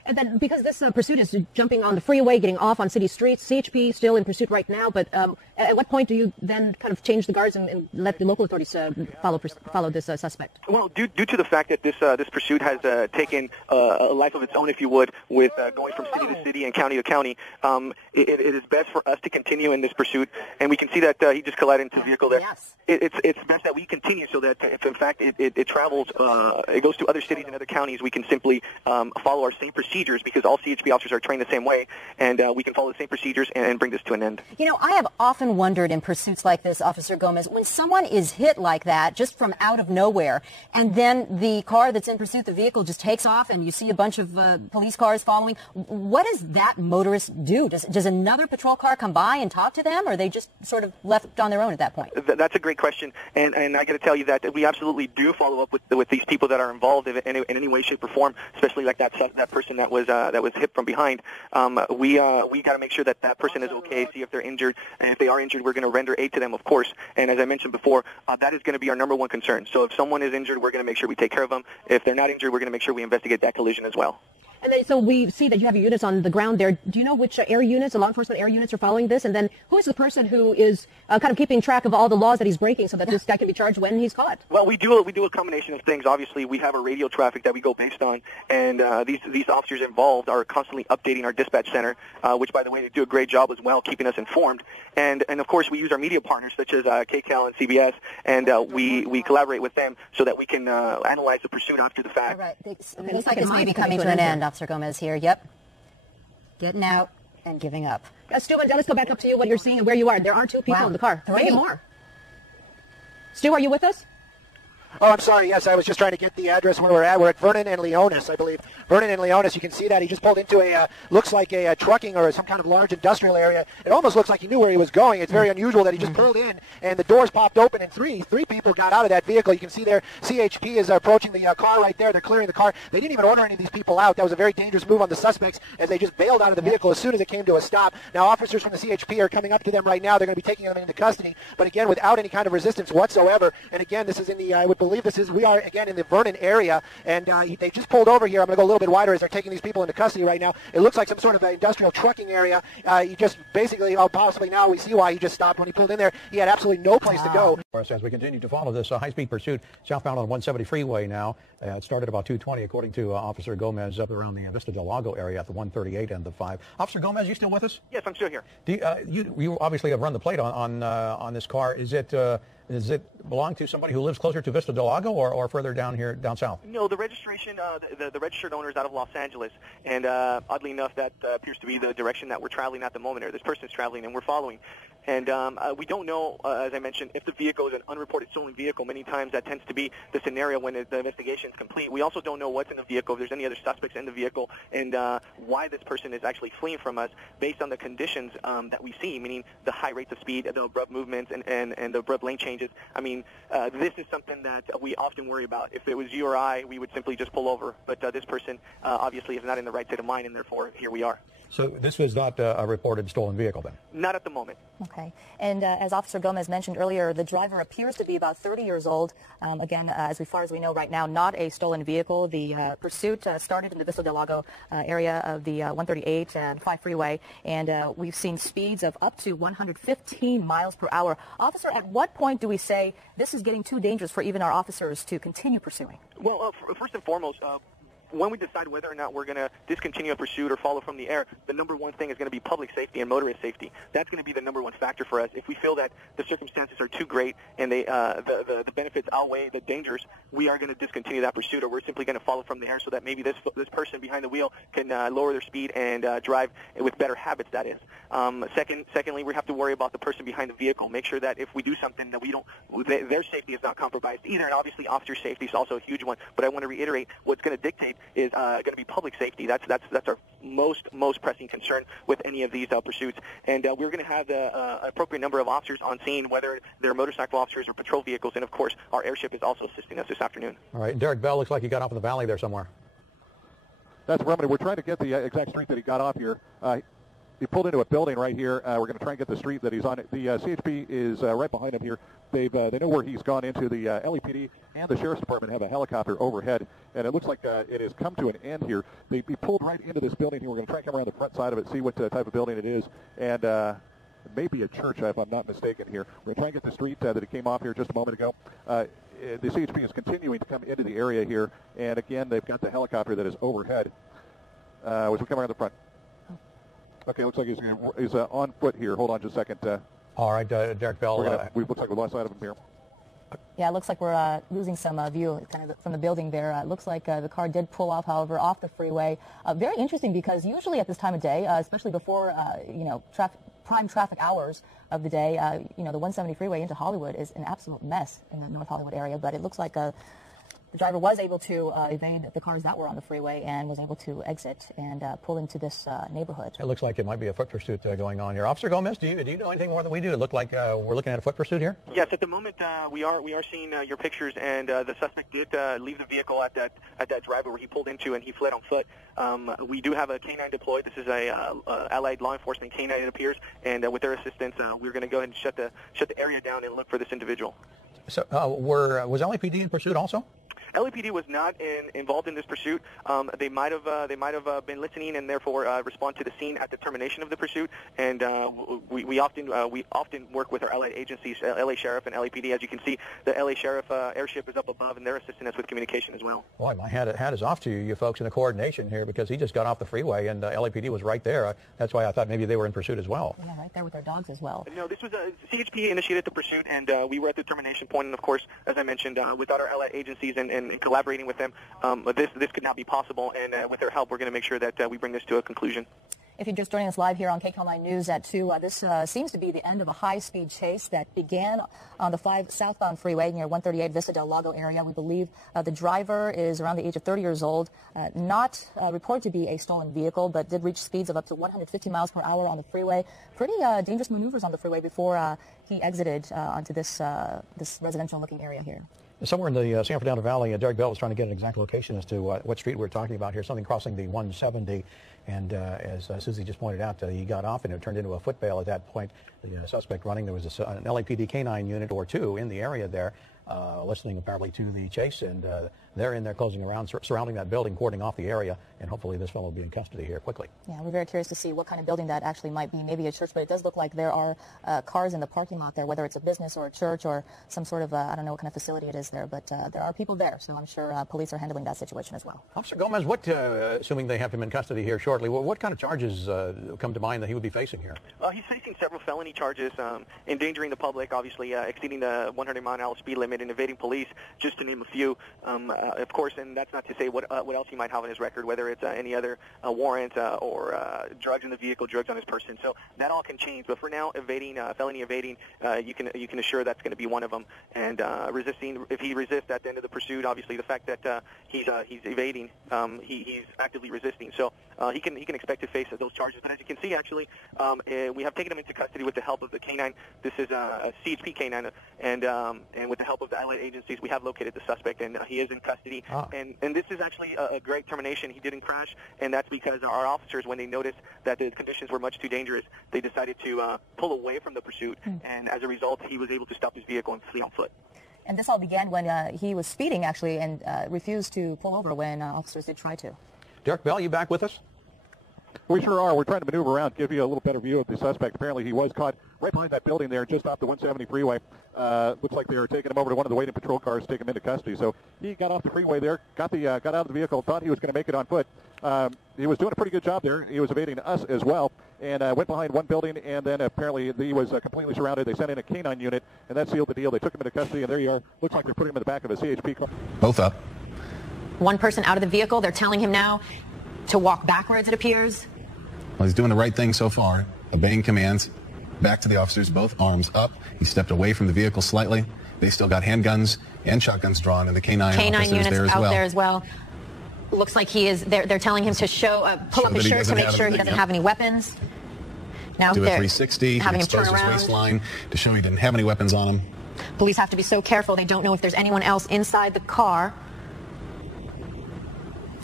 And then, because this pursuit is jumping on the freeway, getting off on city streets, CHP still in pursuit right now, but at what point do you then kind of change the guards and let the local authorities follow this suspect? Well, due to the fact that this pursuit has taken a life of its own, if you would, with going from city to city and county to county, it is best for us to continue in this pursuit. And we can see that he just collided into a vehicle there. Yes. It's best that we continue so that if, in fact, it travels, it goes to other cities and other counties, we can simply follow our same procedures, because all CHP officers are trained the same way, and we can follow the same procedures and bring this to an end. You know, I have often wondered in pursuits like this, Officer Gomez, when someone is hit like that, just from out of nowhere, and then the car that's in pursuit, the vehicle, just takes off, and you see a bunch of police cars following, what does that motorist do? Does another patrol car come by and talk to them, or are they just sort of left on their own at that point? That's a great question, and I got to tell you that we absolutely do follow up with these people that are involved in any way, shape, or form, especially like that person that was hit from behind. We got to make sure that person is okay, see if they're injured, and if they are injured, we're going to render aid to them, of course. And as I mentioned before, that is going to be our number one concern. So if someone is injured, we're going to make sure we take care of them. If they're not injured, we're going to make sure we investigate that collision as well. And then, so we see that you have your units on the ground there. Do you know which air units, the law enforcement air units, are following this? And then who is the person who is kind of keeping track of all the laws that he's breaking so that this guy can be charged when he's caught? Well, we do a combination of things. Obviously, we have a radio traffic that we go based on, and these officers involved are constantly updating our dispatch center, which, by the way, they do a great job as well, keeping us informed. And of course, we use our media partners such as KCAL and CBS, and we collaborate with them so that we can analyze the pursuit after the fact. All right. It looks like this may be coming to an end, Officer Gomez here. Yep. Getting out and giving up. Stu, let's go back up to you, what you're seeing and where you are. There are two people in the car. Maybe more. Stu, are you with us? Oh, I'm sorry. Yes, I was just trying to get the address where we're at. We're at Vernon and Leonis, I believe. Vernon and Leonis, you can see that. He just pulled into looks like a trucking or some kind of large industrial area. It almost looks like he knew where he was going. It's very unusual that he just pulled in and the doors popped open and three people got out of that vehicle. You can see there CHP is approaching the car right there. They're clearing the car. They didn't even order any of these people out. That was a very dangerous move on the suspects as they just bailed out of the vehicle as soon as it came to a stop. Now, officers from the CHP are coming up to them right now. They're going to be taking them into custody, but again, without any kind of resistance whatsoever. And again, this is in the, I would believe we are again in the Vernon area, and they just pulled over here. I'm going to go a little bit wider as they're taking these people into custody right now. It looks like some sort of industrial trucking area. He just basically, possibly now we see why he just stopped. When he pulled in there, he had absolutely no place to go. As we continue to follow this high-speed pursuit southbound on 170 freeway now, it started about 2:20, according to Officer Gomez, up around the Vista del Lago area at the 138 and the 5. Officer Gomez, you still with us? Yes, I'm still here. You obviously have run the plate on this car. Does it belong to somebody who lives closer to Vista del Lago or further down here, down south? No, the registration, the registered owner is out of Los Angeles, and oddly enough, that appears to be the direction that we're traveling at the moment, or this person is traveling, and we're following. And we don't know, as I mentioned, if the vehicle is an unreported stolen vehicle. Many times that tends to be the scenario when the investigation is complete. We also don't know what's in the vehicle, if there's any other suspects in the vehicle, and why this person is actually fleeing from us based on the conditions that we see, meaning the high rates of speed, the abrupt movements, and the abrupt lane changes. I mean, this is something that we often worry about. If it was you or I, we would simply just pull over. But this person obviously is not in the right state of mind, and therefore here we are. So this was not a reported stolen vehicle then? Not at the moment. Okay. And as Officer Gomez mentioned earlier, the driver appears to be about 30 years old. Again, as far as we know right now, not a stolen vehicle. The pursuit started in the Vista del Lago area of the 138 and 5 freeway, and we've seen speeds of up to 115 miles per hour. Officer, at what point do we say this is getting too dangerous for even our officers to continue pursuing? Well, first and foremost, when we decide whether or not we're going to discontinue a pursuit or follow from the air, the number one thing is going to be public safety and motorist safety. That's going to be the number one factor for us. If we feel that the circumstances are too great and the benefits outweigh the dangers, we are going to discontinue that pursuit, or we're simply going to follow from the air so that maybe this person behind the wheel can lower their speed and drive with better habits, that is. Secondly, we have to worry about the person behind the vehicle. Make sure that if we do something that their safety is not compromised either, and obviously officer safety is also a huge one. But I want to reiterate, what's going to dictate is going to be public safety. That's our most pressing concern with any of these pursuits. And we're going to have the appropriate number of officers on scene, whether they're motorcycle officers or patrol vehicles. And of course, our airship is also assisting us this afternoon. All right, Derek Bell looks like he got off in the valley there somewhere. That's Remedy. We're trying to get the exact street that he got off here. he pulled into a building right here. We're going to try and get the street that he's on. The CHP is right behind him here. They know where he's gone into. The LAPD and the Sheriff's Department have a helicopter overhead, and it looks like it has come to an end here. He pulled right into this building here. We're going to try and come around the front side of it, see what type of building it is, and it may be a church, if I'm not mistaken here. We're going to try and get the street that he came off here just a moment ago. The CHP is continuing to come into the area here, and again, they've got the helicopter that is overhead. As we come around the front. Okay, looks like he's on foot here. Hold on just a second. All right, Derek Bell. We looks like we lost sight of him here. Yeah, it looks like we're losing some view kind of from the building there. It looks like the car did pull off, however, off the freeway. Very interesting because usually at this time of day, especially before, prime traffic hours of the day, the 170 freeway into Hollywood is an absolute mess in the North Hollywood area. But it looks like the driver was able to evade the cars that were on the freeway and was able to exit and pull into this neighborhood. It looks like it might be a foot pursuit going on here. Officer Gomez, do you know anything more than we do? It looked like we're looking at a foot pursuit here? Yes, at the moment we are seeing your pictures, and the suspect did leave the vehicle at that driveway where he pulled into, and he fled on foot. We do have a canine deployed. This is a allied law enforcement canine, it appears, and with their assistance, we're going to go ahead and shut the area down and look for this individual. So was LAPD in pursuit also? LAPD was not involved in this pursuit. They might have been listening and therefore respond to the scene at the termination of the pursuit. And we often work with our allied agencies, LA Sheriff and LAPD. As you can see, the LA Sheriff airship is up above, and they're assisting us with communication as well. Boy, my hat is off to you folks in the coordination here, because he just got off the freeway and LAPD was right there. That's why I thought maybe they were in pursuit as well. Yeah, right there with their dogs as well. No, this was CHP initiated the pursuit, and we were at the termination point. And of course, as I mentioned, without our allied agencies and collaborating with them, this could not be possible, and with their help, we're going to make sure that we bring this to a conclusion. If you're just joining us live here on KCAL 9 News at 2, this seems to be the end of a high-speed chase that began on the 5 southbound freeway near 138 Vista del Lago area. We believe the driver is around the age of 30 years old, not reported to be a stolen vehicle, but did reach speeds of up to 150 miles per hour on the freeway. Pretty dangerous maneuvers on the freeway before he exited onto this residential-looking area here. Somewhere in the San Fernando Valley, Derek Bell was trying to get an exact location as to what street we're talking about here, something crossing the 170. And as Susie just pointed out, he got off and it turned into a footbail at that point. The suspect running, there was an LAPD canine unit or two in the area there, listening apparently to the chase, and they're in there closing around, surrounding that building, cordoning off the area, and hopefully this fellow will be in custody here quickly. Yeah, we're very curious to see what kind of building that actually might be, maybe a church, but it does look like there are cars in the parking lot there, whether it's a business or a church or some sort of, I don't know what kind of facility it is there, but there are people there, so I'm sure police are handling that situation as well. Officer Gomez, assuming they have him in custody here shortly, what kind of charges come to mind that he would be facing here? He's facing several felony charges, endangering the public, obviously, exceeding the 100-mile-an-hour speed limit, and evading police, just to name a few. Of course, and that's not to say what else he might have on his record, whether it's any other warrant or drugs in the vehicle, drugs on his person. So that all can change. But for now, felony evading, you can assure that's going to be one of them. And resisting, if he resists at the end of the pursuit, obviously the fact that he's evading, he's actively resisting. So he can expect to face those charges. But as you can see, actually, we have taken him into custody with the help of the canine. This is a CHP canine, and with the help of the allied agencies, we have located the suspect, and he is in custody. And this is actually a great termination. He didn't crash, and that's because our officers, when they noticed that the conditions were much too dangerous, they decided to pull away from the pursuit, and as a result, he was able to stop his vehicle and flee on foot. And this all began when he was speeding, actually, and refused to pull over when officers did try to. Derek Bell, you back with us? We sure are. We're trying to maneuver around, give you a little better view of the suspect. Apparently, he was caught right behind that building there, just off the 170 freeway. Looks like they were taking him over to one of the waiting patrol cars to take him into custody. So he got off the freeway there, got out of the vehicle, thought he was going to make it on foot. He was doing a pretty good job there. He was evading us as well, and went behind one building, and then apparently he was completely surrounded. They sent in a canine unit, and that sealed the deal. They took him into custody, and there you are. Looks like they're putting him in the back of a CHP car. Both up. One person out of the vehicle. They're telling him now to walk backwards, it appears. Well, he's doing the right thing so far, obeying commands. Back to the officers, both arms up. He stepped away from the vehicle slightly. They still got handguns and shotguns drawn, and the canine units there as out well. there as well. Looks like he is. They're telling him to pull up his shirt to make sure he doesn't have any weapons. Now do a 360, having him turn expose his around. waistline to show he didn't have any weapons on him. Police have to be so careful. They don't know if there's anyone else inside the car.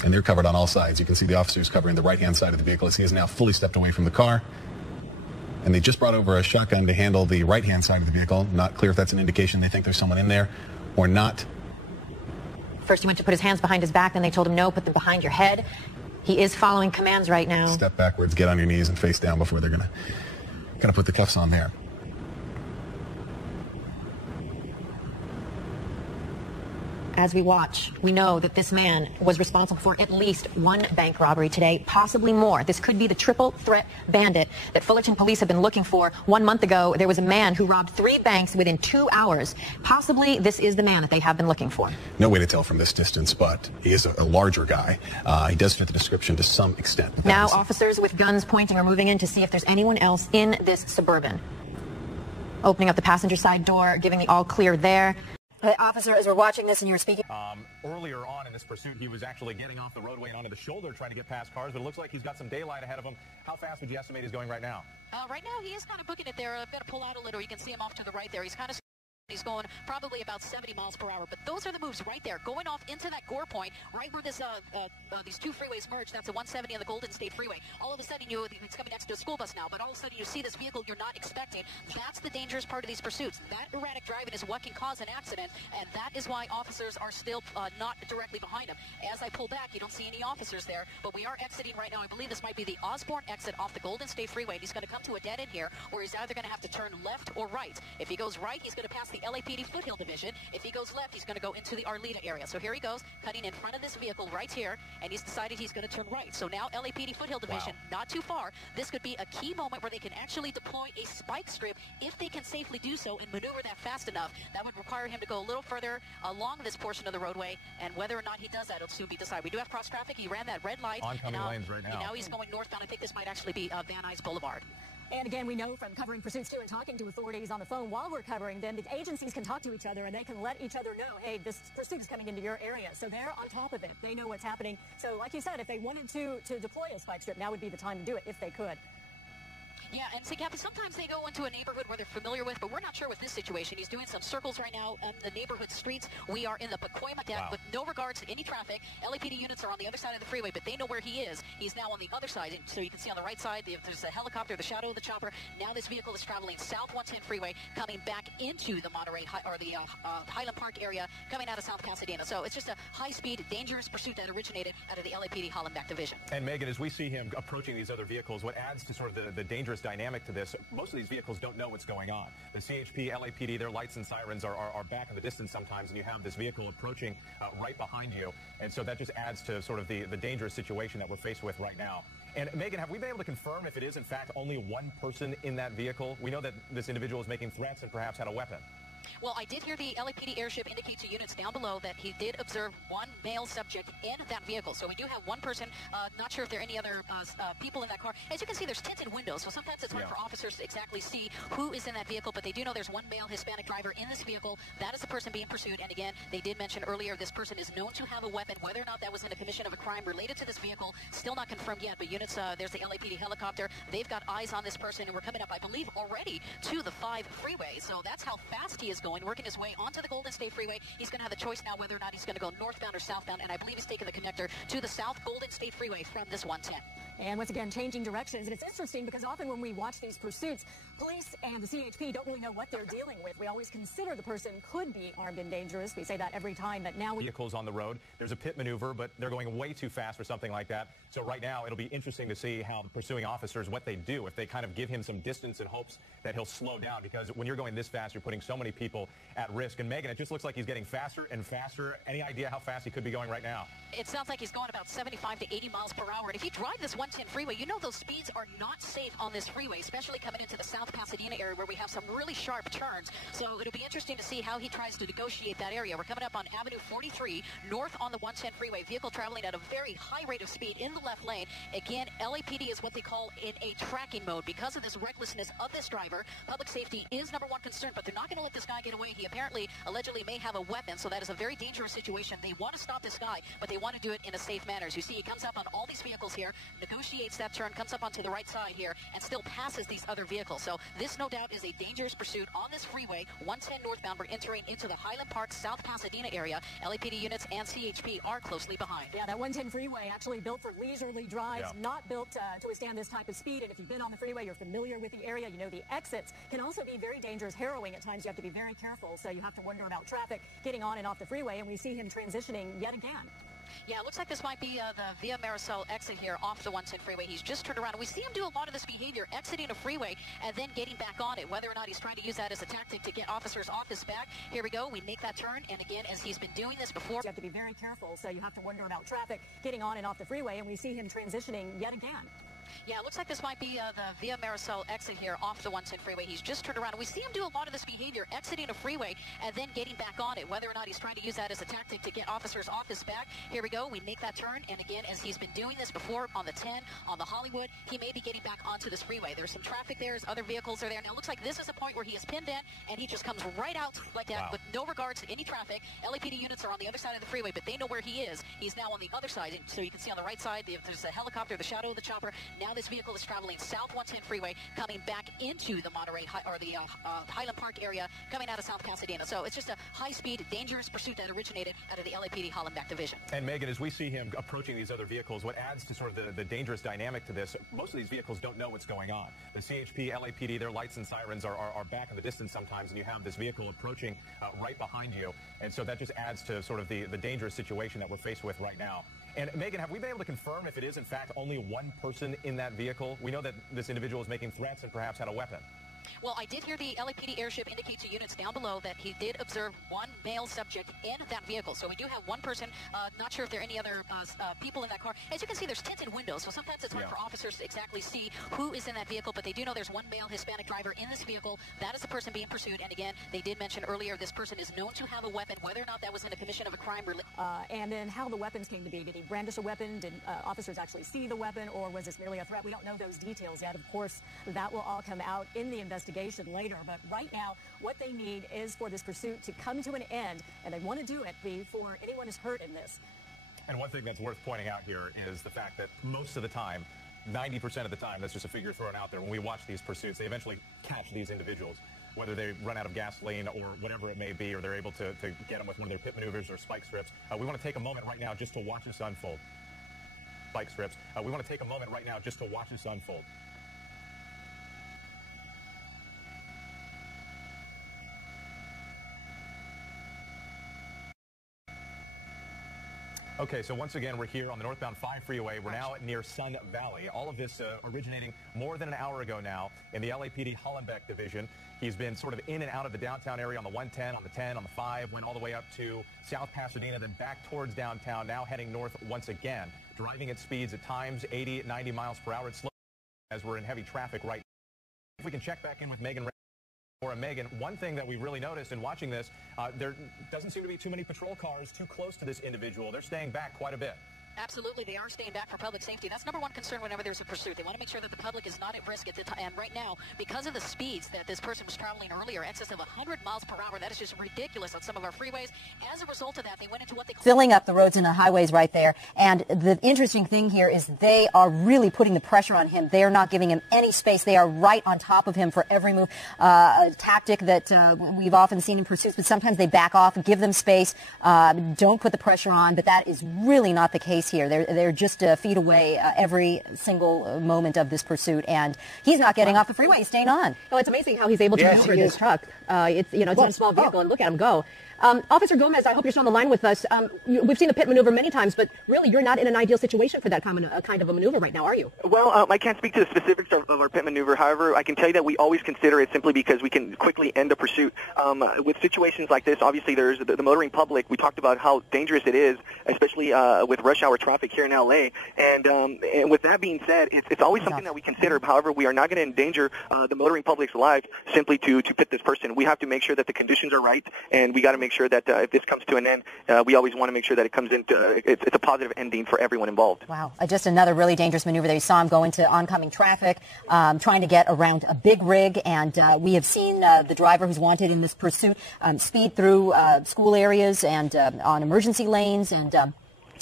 and they're covered on all sides. You can see the officers covering the right-hand side of the vehicle as he has now fully stepped away from the car. And they just brought over a shotgun to handle the right-hand side of the vehicle. Not clear if that's an indication they think there's someone in there or not. First he went to put his hands behind his back, then they told him no, put them behind your head. He is following commands right now. Step backwards, get on your knees and face down before they're gonna put the cuffs on there. As we watch, we know that this man was responsible for at least one bank robbery today, possibly more. This could be the triple threat bandit that Fullerton police have been looking for. 1 month ago, there was a man who robbed 3 banks within 2 hours. Possibly this is the man that they have been looking for. No way to tell from this distance, but he is a larger guy. He does fit the description to some extent. Now officers with guns pointing are moving in to see if there's anyone else in this Suburban. Opening up the passenger side door, giving the all clear there. Officer, as we're watching this and you were speaking... Earlier on in this pursuit, he was actually getting off the roadway and onto the shoulder trying to get past cars, but it looks like he's got some daylight ahead of him. How fast would you estimate he's going right now? Right now, he is kind of booking it there. I've got to pull out a little. You can see him off to the right there. He's kind of... He's going probably about 70 miles per hour, but those are the moves right there, going off into that gore point, right where this these two freeways merge. That's the 170 and the Golden State Freeway. All of a sudden, it's coming next to a school bus now, but all of a sudden you see this vehicle you're not expecting. That's the dangerous part of these pursuits. That erratic driving is what can cause an accident, and that is why officers are still not directly behind him. As I pull back, you don't see any officers there, but we are exiting right now. I believe this might be the Osborne exit off the Golden State Freeway, and he's going to come to a dead end here, where he's either going to have to turn left or right. If he goes right, he's going to pass the LAPD Foothill Division. If he goes left, he's going to go into the Arleta area. So here he goes, cutting in front of this vehicle right here, and he's decided he's going to turn right. So now LAPD Foothill Division, not too far. This could be a key moment where they can actually deploy a spike strip if they can safely do so and maneuver that fast enough. That would require him to go a little further along this portion of the roadway, and whether or not he does that, it'll soon be decided. We do have cross traffic. He ran that red light. Oncoming lanes right now. And now he's going northbound. I think this might actually be Van Nuys Boulevard. And again, we know from covering pursuits too and talking to authorities on the phone while we're covering them, the agencies can talk to each other and they can let each other know, hey, this pursuit is coming into your area. So they're on top of it. They know what's happening. So like you said, if they wanted to deploy a spike strip, now would be the time to do it if they could. Yeah, and see, Captain, sometimes they go into a neighborhood where they're familiar with, but we're not sure with this situation. He's doing some circles right now on the neighborhood streets. We are in the Pacoima deck with no regards to any traffic. LAPD units are on the other side of the freeway, but they know where he is. He's now on the other side, so you can see on the right side, there's a helicopter, the shadow of the chopper. Now this vehicle is traveling south 110 freeway, coming back into the Monterey, or the Highland Park area, coming out of South Pasadena. So it's just a high-speed, dangerous pursuit that originated out of the LAPD Hollenbeck Division. And Megan, as we see him approaching these other vehicles, what adds to sort of the dangerous dynamic to this, most of these vehicles don't know what's going on. The CHP, LAPD, their lights and sirens are back in the distance sometimes, and you have this vehicle approaching right behind you. And so that just adds to sort of the dangerous situation that we're faced with right now. And Megan, have we been able to confirm if it is in fact only one person in that vehicle? We know that this individual is making threats and perhaps had a weapon. Well, I did hear the LAPD airship indicate to units down below that he did observe one male subject in that vehicle. So we do have one person. Not sure if there are any other people in that car. As you can see, there's tinted windows, so sometimes it's hard for officers to exactly see who is in that vehicle, but they do know there's one male Hispanic driver in this vehicle. That is the person being pursued. And again, they did mention earlier this person is known to have a weapon. Whether or not that was in the commission of a crime related to this vehicle, still not confirmed yet. But units, there's the LAPD helicopter. They've got eyes on this person, and we're coming up, I believe, already to the 5 freeway. So that's how fast he is going, working his way onto the Golden State Freeway. He's going to have the choice now whether or not he's going to go northbound or southbound, and I believe he's taking the connector to the South Golden State Freeway from this 110. And once again, changing directions. And it's interesting because often when we watch these pursuits, police and the CHP don't really know what they're dealing with. We always consider the person could be armed and dangerous. We say that every time, but now vehicles on the road. There's a pit maneuver, but they're going way too fast for something like that. So right now, it'll be interesting to see how the pursuing officers, what they do, if they kind of give him some distance in hopes that he'll slow down, because when you're going this fast, you're putting so many people at risk. And Megan, it just looks like he's getting faster and faster. Any idea how fast he could be going right now? It sounds like he's going about 75 to 80 miles per hour. And if you drive this 110 freeway, you know those speeds are not safe on this freeway, especially coming into the South Pasadena area where we have some really sharp turns. So it'll be interesting to see how he tries to negotiate that area. We're coming up on Avenue 43, north on the 110 freeway. Vehicle traveling at a very high rate of speed in the left lane. Again, LAPD is what they call in a tracking mode. Because of this recklessness of this driver, public safety is number one concern, but they're not going to let this guy get away. He apparently, allegedly, may have a weapon, so that is a very dangerous situation. They want to stop this guy, but they want to do it in a safe manner. As you see, he comes up on all these vehicles here, negotiates that turn, comes up onto the right side here, and still passes these other vehicles. So this, no doubt, is a dangerous pursuit on this freeway. 110 northbound, we're entering into the Highland Park, South Pasadena area. LAPD units and CHP are closely behind. Yeah, that 110 freeway actually built for leisurely drives, not built to withstand this type of speed. And if you've been on the freeway, you're familiar with the area, you know the exits can also be very dangerous, harrowing at times. You have to be very careful, so you have to wonder about traffic getting on and off the freeway, and we see him transitioning yet again. Yeah, it looks like this might be the Via Marisol exit here off the 110 freeway. He's just turned around. We see him do a lot of this behavior, exiting a freeway and then getting back on it. Whether or not he's trying to use that as a tactic to get officers off his back. Here we go. We make that turn. And again, as he's been doing this before. You have to be very careful, so you have to wonder about traffic getting on and off the freeway, and we see him transitioning yet again. Yeah, it looks like this might be the Via Marisol exit here off the 110 freeway. He's just turned around. We see him do a lot of this behavior, exiting a freeway and then getting back on it. Whether or not he's trying to use that as a tactic to get officers off his back. Here we go. We make that turn. And again, as he's been doing this before on the 10, on the Hollywood, he may be getting back onto this freeway. There's some traffic there. Other vehicles are there. Now, it looks like this is a point where he is pinned in, and he just comes right out like that with no regards to any traffic. LAPD units are on the other side of the freeway, but they know where he is. He's now on the other side. So you can see on the right side, there's a helicopter, the shadow of the chopper. Now this vehicle is traveling south 110 freeway, coming back into the Monterey or the Highland Park area, coming out of South Pasadena. So it's just a high-speed, dangerous pursuit that originated out of the LAPD Hollenbeck division. And Megan, as we see him approaching these other vehicles, what adds to sort of the dangerous dynamic to this, most of these vehicles don't know what's going on. The CHP, LAPD, their lights and sirens are back in the distance sometimes, and you have this vehicle approaching right behind you. And so that just adds to sort of the dangerous situation that we're faced with right now. And Megan, have we been able to confirm if it is in fact only one person in that vehicle? We know that this individual is making threats and perhaps had a weapon. Well, I did hear the LAPD airship indicate to units down below that he did observe one male subject in that vehicle. So we do have one person. Not sure if there are any other people in that car. As you can see, there's tinted windows, so sometimes it's hard for officers to exactly see who is in that vehicle, but they do know there's one male Hispanic driver in this vehicle. That is the person being pursued. And again, they did mention earlier this person is known to have a weapon. Whether or not that was in a commission of a crime. And then how the weapons came to be. Did he brandish a weapon? Did officers actually see the weapon, or was this merely a threat? We don't know those details yet. Of course, that will all come out in the investigation later. But right now, what they need is for this pursuit to come to an end, and they want to do it before anyone is hurt in this. And one thing that's worth pointing out here is the fact that most of the time, 90% of the time, that's just a figure thrown out there, when we watch these pursuits, they eventually catch these individuals, whether they run out of gasoline or whatever it may be, or they're able to get them with one of their pit maneuvers or spike strips. We want to take a moment right now just to watch this unfold. Spike strips. We want to take a moment right now just to watch this unfold. Okay, so once again, we're here on the northbound 5 freeway. We're now near Sun Valley. All of this originating more than an hour ago now in the LAPD Hollenbeck division. He's been sort of in and out of the downtown area on the 110, on the 10, on the 5, went all the way up to South Pasadena, then back towards downtown, now heading north once again, driving at speeds at times 80, 90 miles per hour. It's slow as we're in heavy traffic right now. If we can check back in with Megan. Megan, one thing that we really noticed in watching this, there doesn't seem to be too many patrol cars too close to this individual. They're staying back quite a bit. Absolutely, they are staying back for public safety. That's number one concern whenever there's a pursuit. They want to make sure that the public is not at risk at the time. And right now, because of the speeds that this person was traveling earlier, excess of 100 miles per hour, that is just ridiculous on some of our freeways. As a result of that, they went into what they call filling up the roads and the highways right there. And the interesting thing here is they are really putting the pressure on him. They are not giving him any space. They are right on top of him for every move. A tactic that we've often seen in pursuits, but sometimes they back off and give them space, don't put the pressure on, but that is really not the case here. They're just feet away every single moment of this pursuit, and he's not getting off the freeway. He's staying on. Well, it's amazing how he's able to maneuver this truck. It's not a small vehicle, and look at him go. Officer Gomez, I hope you're still on the line with us. We've seen the pit maneuver many times, but really you're not in an ideal situation for that kind of a maneuver right now, are you? Well, I can't speak to the specifics of our pit maneuver. However, I can tell you that we always consider it simply because we can quickly end a pursuit. With situations like this, obviously there's the motoring public. We talked about how dangerous it is, especially with rush hour traffic here in L.A. And with that being said, it's always something that we consider. However, we are not going to endanger the motoring public's life simply to pit this person. We have to make sure that the conditions are right, and we got to make sure that if this comes to an end, we always want to make sure that it comes into it's a positive ending for everyone involved. Wow, just another really dangerous maneuver there. You saw him go into oncoming traffic, trying to get around a big rig, and we have seen the driver who's wanted in this pursuit speed through school areas and on emergency lanes, and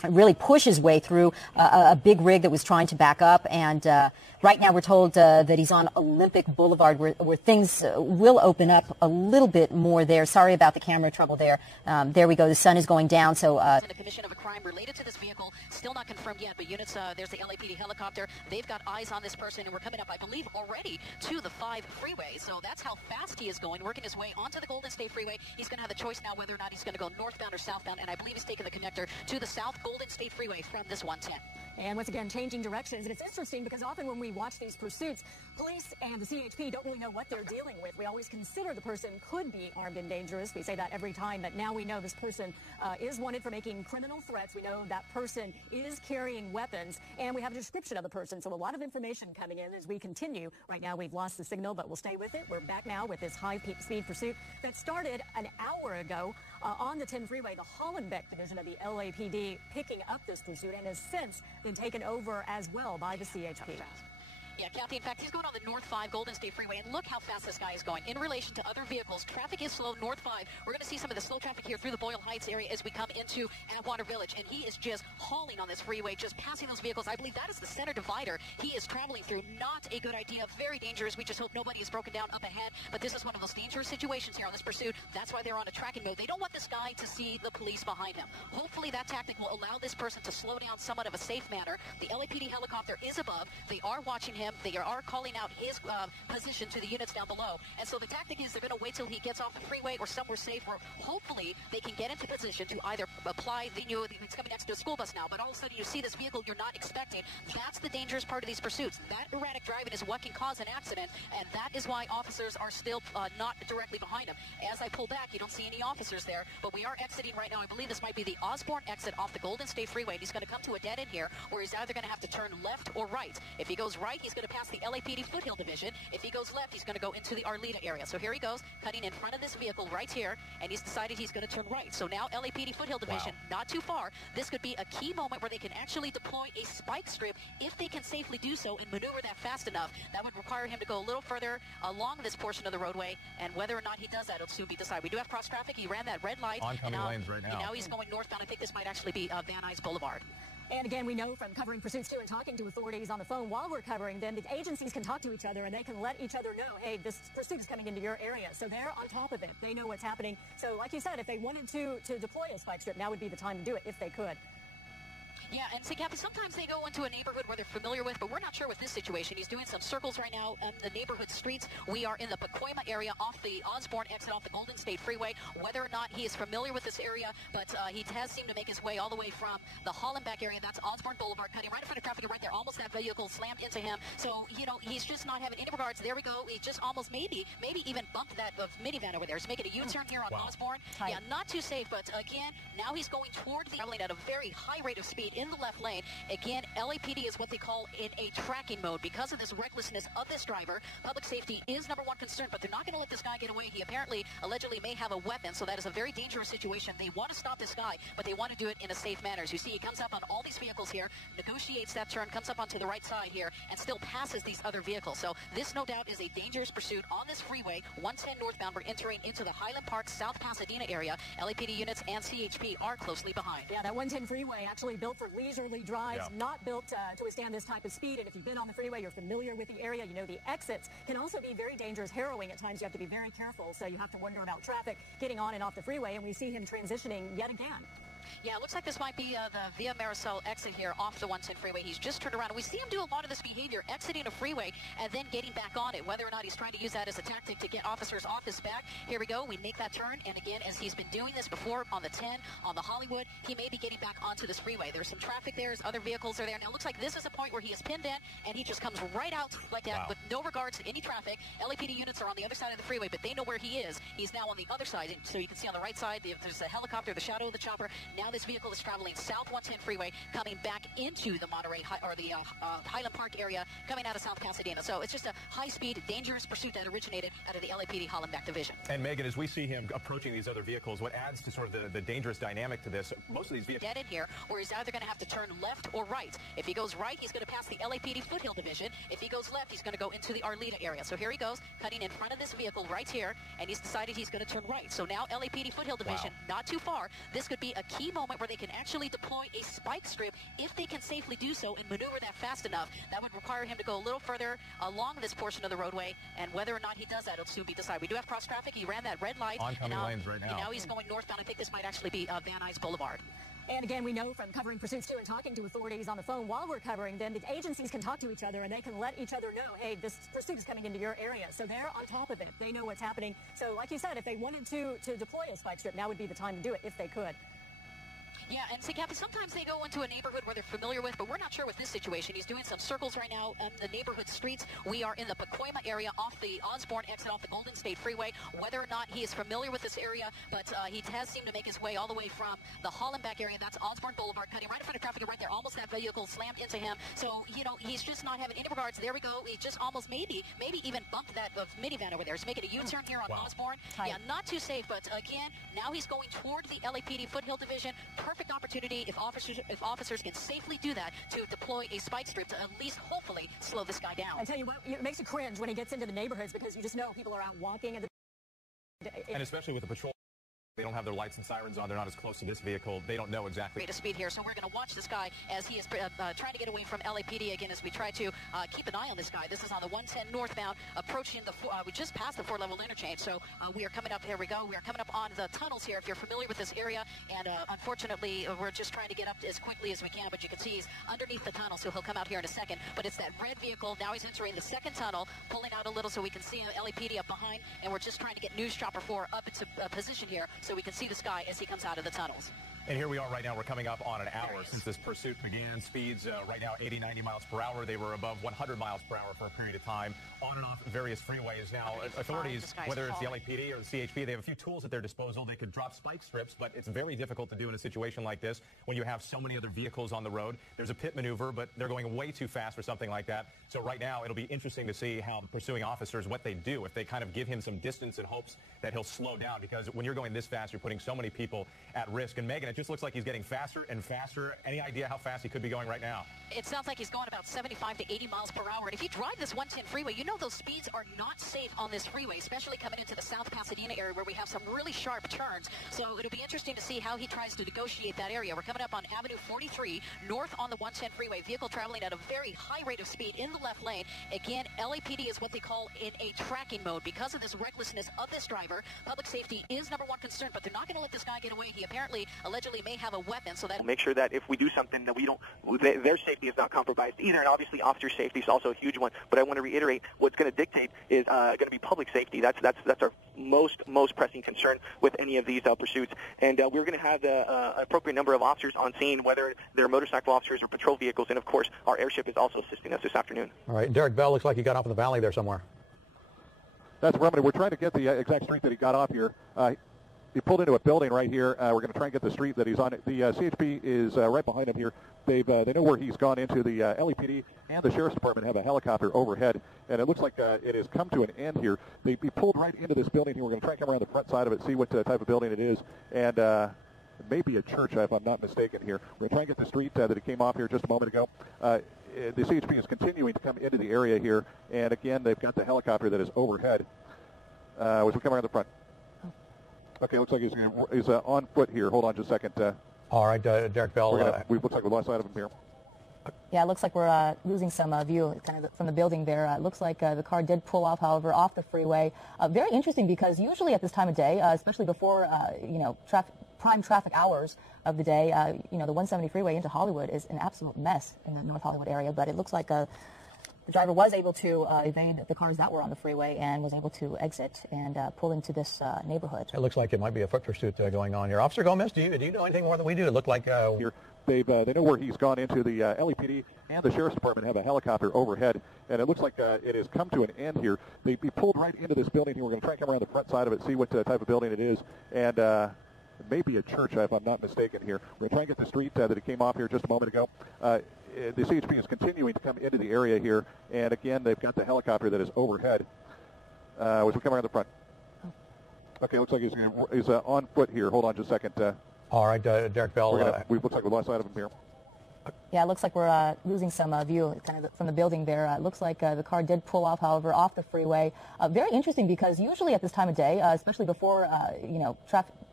really push his way through a big rig that was trying to back up. And right now we're told that he's on Olympic Boulevard, where things will open up a little bit more there. Sorry about the camera trouble there. There we go. The sun is going down. So the commission of a crime related to this vehicle, still not confirmed yet, but units, there's the LAPD helicopter. They've got eyes on this person, and we're coming up, I believe, already to the 5 freeway. So that's how fast he is going, working his way onto the Golden State Freeway. He's going to have the choice now whether or not he's going to go northbound or southbound, and I believe he's taking the connector to the South Golden State Freeway from this 110. And once again, changing directions. And it's interesting because often when we watch these pursuits, police and the CHP don't really know what they're dealing with. We always consider the person could be armed and dangerous. We say that every time, but now we know this person is wanted for making criminal threats. We know that person is carrying weapons, and we have a description of the person. So a lot of information coming in as we continue. Right now, we've lost the signal, but we'll stay with it. We're back now with this high-speed pursuit that started an hour ago on the 10 freeway. The Hollenbeck division of the LAPD picking up this pursuit and has since been taken over as well by the CHP. Yeah, Kathy, in fact, he's going on the North 5 Golden State Freeway, and look how fast this guy is going. In relation to other vehicles, traffic is slow, North 5. We're going to see some of the slow traffic here through the Boyle Heights area as we come into Atwater Village, and he is just hauling on this freeway, just passing those vehicles. I believe that is the center divider he is traveling through. Not a good idea, very dangerous. We just hope nobody is broken down up ahead, but this is one of those dangerous situations here on this pursuit. That's why they're on a tracking mode. They don't want this guy to see the police behind him. Hopefully that tactic will allow this person to slow down somewhat of a safe manner. The LAPD helicopter is above. They are watching him. They are calling out his position to the units down below. And so the tactic is they're going to wait till he gets off the freeway or somewhere safe where hopefully they can get into position to either apply the new, it's coming next to a school bus now, but all of a sudden you see this vehicle you're not expecting. That's the dangerous part of these pursuits. That erratic driving is what can cause an accident, and that is why officers are still not directly behind him. As I pull back, you don't see any officers there, but we are exiting right now. I believe this might be the Osborne exit off the Golden State Freeway. He's going to come to a dead end here where he's either going to have to turn left or right. If he goes right, he's going to pass the LAPD Foothill Division. If he goes left, he's going to go into the Arleta area. So here he goes, cutting in front of this vehicle right here, and he's decided he's going to turn right. So now LAPD Foothill Division, not too far. This could be a key moment where they can actually deploy a spike strip if they can safely do so and maneuver that fast enough. That would require him to go a little further along this portion of the roadway, and whether or not he does that, it'll soon be decided. We do have cross traffic. He ran that red light. Oncoming lanes right now. And now he's going northbound. I think this might actually be Van Nuys Boulevard. And again, we know from covering pursuits too and talking to authorities on the phone while we're covering them, the agencies can talk to each other and they can let each other know, hey, this pursuit is coming into your area. So they're on top of it. They know what's happening. So like you said, if they wanted to deploy a spike strip, now would be the time to do it if they could. Yeah, and see, Kathy, sometimes they go into a neighborhood where they're familiar with, but we're not sure with this situation. He's doing some circles right now on the neighborhood streets. We are in the Pacoima area off the Osborne exit off the Golden State Freeway. Whether or not he is familiar with this area, but he has seemed to make his way all the way from the Hollenbeck area. That's Osborne Boulevard, cutting right in front of traffic, right there. Almost that vehicle slammed into him. So, you know, he's just not having any regards. There we go. He just almost maybe even bumped that minivan over there. He's making a U-turn here on Osborne. Yeah, not too safe, but again, now he's going toward the traveling at a very high rate of speed in the left lane. Again, LAPD is what they call in a tracking mode. Because of this recklessness of this driver, public safety is number one concern, but they're not going to let this guy get away. He apparently, allegedly, may have a weapon, so that is a very dangerous situation. They want to stop this guy, but they want to do it in a safe manner. As you see, he comes up on all these vehicles here, negotiates that turn, comes up onto the right side here, and still passes these other vehicles. So this, no doubt, is a dangerous pursuit on this freeway. 110 northbound, we're entering into the Highland Park, South Pasadena area. LAPD units and CHP are closely behind. Yeah, that 110 freeway actually built for leisurely drives, not built to withstand this type of speed. And if you've been on the freeway, you're familiar with the area, you know the exits can also be very dangerous, harrowing at times. You have to be very careful, so you have to wonder about traffic getting on and off the freeway, and we see him transitioning yet again. Yeah, it looks like this might be the Via Marisol exit here off the 110 freeway. He's just turned around, and we see him do a lot of this behavior, exiting a freeway and then getting back on it. Whether or not he's trying to use that as a tactic to get officers off his back. Here we go. We make that turn, and again, as he's been doing this before on the 10, on the Hollywood, he may be getting back onto this freeway. There's some traffic there. Other vehicles are there. Now, it looks like this is a point where he is pinned in, and he just comes right out like that with no regards to any traffic. LAPD units are on the other side of the freeway, but they know where he is. He's now on the other side, so you can see on the right side, there's a helicopter, the shadow of the chopper. Now this vehicle is traveling south 110 freeway, coming back into the Monterey or the Highland Park area, coming out of South Pasadena. So it's just a high-speed, dangerous pursuit that originated out of the LAPD Hollenbeck division. And Megan, as we see him approaching these other vehicles, what adds to sort of the dangerous dynamic to this? Most of these vehicles dead in here, where he's either going to have to turn left or right. If he goes right, he's going to pass the LAPD Foothill Division. If he goes left, he's going to go into the Arleta area. So here he goes, cutting in front of this vehicle right here, and he's decided he's going to turn right. So now LAPD Foothill Division, not too far. This could be a key key moment where they can actually deploy a spike strip if they can safely do so and maneuver that fast enough. That would require him to go a little further along this portion of the roadway, and whether or not he does that will soon be decided. We do have cross traffic. He ran that red light. Oncoming lanes right now. And now he's going northbound. I think this might actually be Van Nuys Boulevard. And again, we know from covering pursuits too and talking to authorities on the phone while we're covering them, the agencies can talk to each other and they can let each other know, hey, this pursuit is coming into your area. So they're on top of it. They know what's happening. So like you said, if they wanted to deploy a spike strip, now would be the time to do it if they could. Yeah, and see, Kathy, sometimes they go into a neighborhood where they're familiar with, but we're not sure with this situation. He's doing some circles right now on the neighborhood streets. We are in the Pacoima area off the Osborne exit off the Golden State Freeway. Whether or not he is familiar with this area, but he has seemed to make his way all the way from the Hollenbeck area. That's Osborne Boulevard, cutting right in front of traffic right there. Almost that vehicle slammed into him. So, you know, he's just not having any regards. There we go. He just almost maybe even bumped that minivan over there. He's making a U-turn here on Osborne. Yeah, not too safe, but again, now he's going toward the LAPD Foothill Division. Perfect opportunity if officers can safely do that to deploy a spike strip to at least hopefully slow this guy down. I tell you what, it makes you cringe when he gets into the neighborhoods because you just know people are out walking. And especially with the patrol. They don't have their lights and sirens on. They're not as close to this vehicle. They don't know exactly. Rate of speed here, so we're going to watch this guy as he is trying to get away from LAPD again as we try to keep an eye on this guy. This is on the 110 northbound, approaching the, we just passed the 4-level interchange, so we are coming up, here we go, we are coming up on the tunnels here, if you're familiar with this area, and unfortunately, we're just trying to get up as quickly as we can, but you can see he's underneath the tunnel, so he'll come out here in a second, but it's that red vehicle. Now he's entering the second tunnel, pulling out a little so we can see LAPD up behind, and we're just trying to get News Chopper 4 up into position here so we can see this guy as he comes out of the tunnels. And here we are right now. We're coming up on an hour since this pursuit began. Speeds right now 80, 90 miles per hour. They were above 100 miles per hour for a period of time on and off various freeways. Now, authorities, whether it's the LAPD or the CHP, they have a few tools at their disposal. They could drop spike strips, but it's very difficult to do in a situation like this when you have so many other vehicles on the road. There's a pit maneuver, but they're going way too fast for something like that. So right now, it'll be interesting to see how the pursuing officers, what they do, if they kind of give him some distance in hopes that he'll slow down, because when you're going this fast, you're putting so many people at risk. And Megan, it just looks like he's getting faster and faster. Any idea how fast he could be going right now? It sounds like he's going about 75 to 80 miles per hour. And if you drive this 110 freeway, you know those speeds are not safe on this freeway, especially coming into the South Pasadena area where we have some really sharp turns. So it'll be interesting to see how he tries to negotiate that area. We're coming up on Avenue 43, north on the 110 freeway. Vehicle traveling at a very high rate of speed in the left lane. Again, LAPD is what they call in a tracking mode. Because of this recklessness of this driver, public safety is number one concern, but they're not going to let this guy get away. He apparently, allegedly, may have a weapon, so that... Make sure that if we do something that we don't, their safety is not compromised either, and obviously officer safety is also a huge one. But I want to reiterate, what's going to dictate is going to be public safety. That's our most pressing concern with any of these pursuits. And we're going to have the appropriate number of officers on scene, whether they're motorcycle officers or patrol vehicles, and of course our airship is also assisting us this afternoon. All right, Derek Bell, looks like he got off in the valley there somewhere. That's Remedy. We're trying to get the exact street that he got off here. He pulled into a building right here. We're going to try and get the street that he's on. The CHP is right behind him here. They know where he's gone into. The LAPD and the Sheriff's Department have a helicopter overhead, and it looks like it has come to an end here. He pulled right into this building here. We're going to try and come around the front side of it, see what type of building it is, and it may be a church, if I'm not mistaken here. We're going to try and get the street that he came off here just a moment ago. The CHP is continuing to come into the area here, and again, they've got the helicopter that is overhead as we come around the front. Okay, looks like he's on foot here. Hold on just a second. All right, Derek Bell. We looks like we lost sight of him here. Yeah, it looks like we're losing some view kind of from the building there. It looks like the car did pull off, however, off the freeway. Very interesting because usually at this time of day, especially before, prime traffic hours of the day, the 170 freeway into Hollywood is an absolute mess in the North Hollywood area. But it looks like the driver was able to evade the cars that were on the freeway and was able to exit and pull into this neighborhood. It looks like it might be a foot pursuit going on here. Officer Gomez, do you know anything more than we do? It looked like here. They know where he's gone into. The LAPD and the Sheriff's Department have a helicopter overhead, and it looks like it has come to an end here. He pulled right into this building here. We're going to try and come around the front side of it, see what type of building it is, and it may be a church, if I'm not mistaken here. We're going to try and get the street that he came off here just a moment ago. The CHP is continuing to come into the area here, and again, they've got the helicopter that is overhead as we come around the front. Okay, looks like he's on foot here. Hold on just a second. All right, Derek Bell. We looks like we lost sight of him here. Yeah, it looks like we're losing some view kind of from the building there. It looks like the car did pull off, however, off the freeway. Very interesting because usually at this time of day, especially before,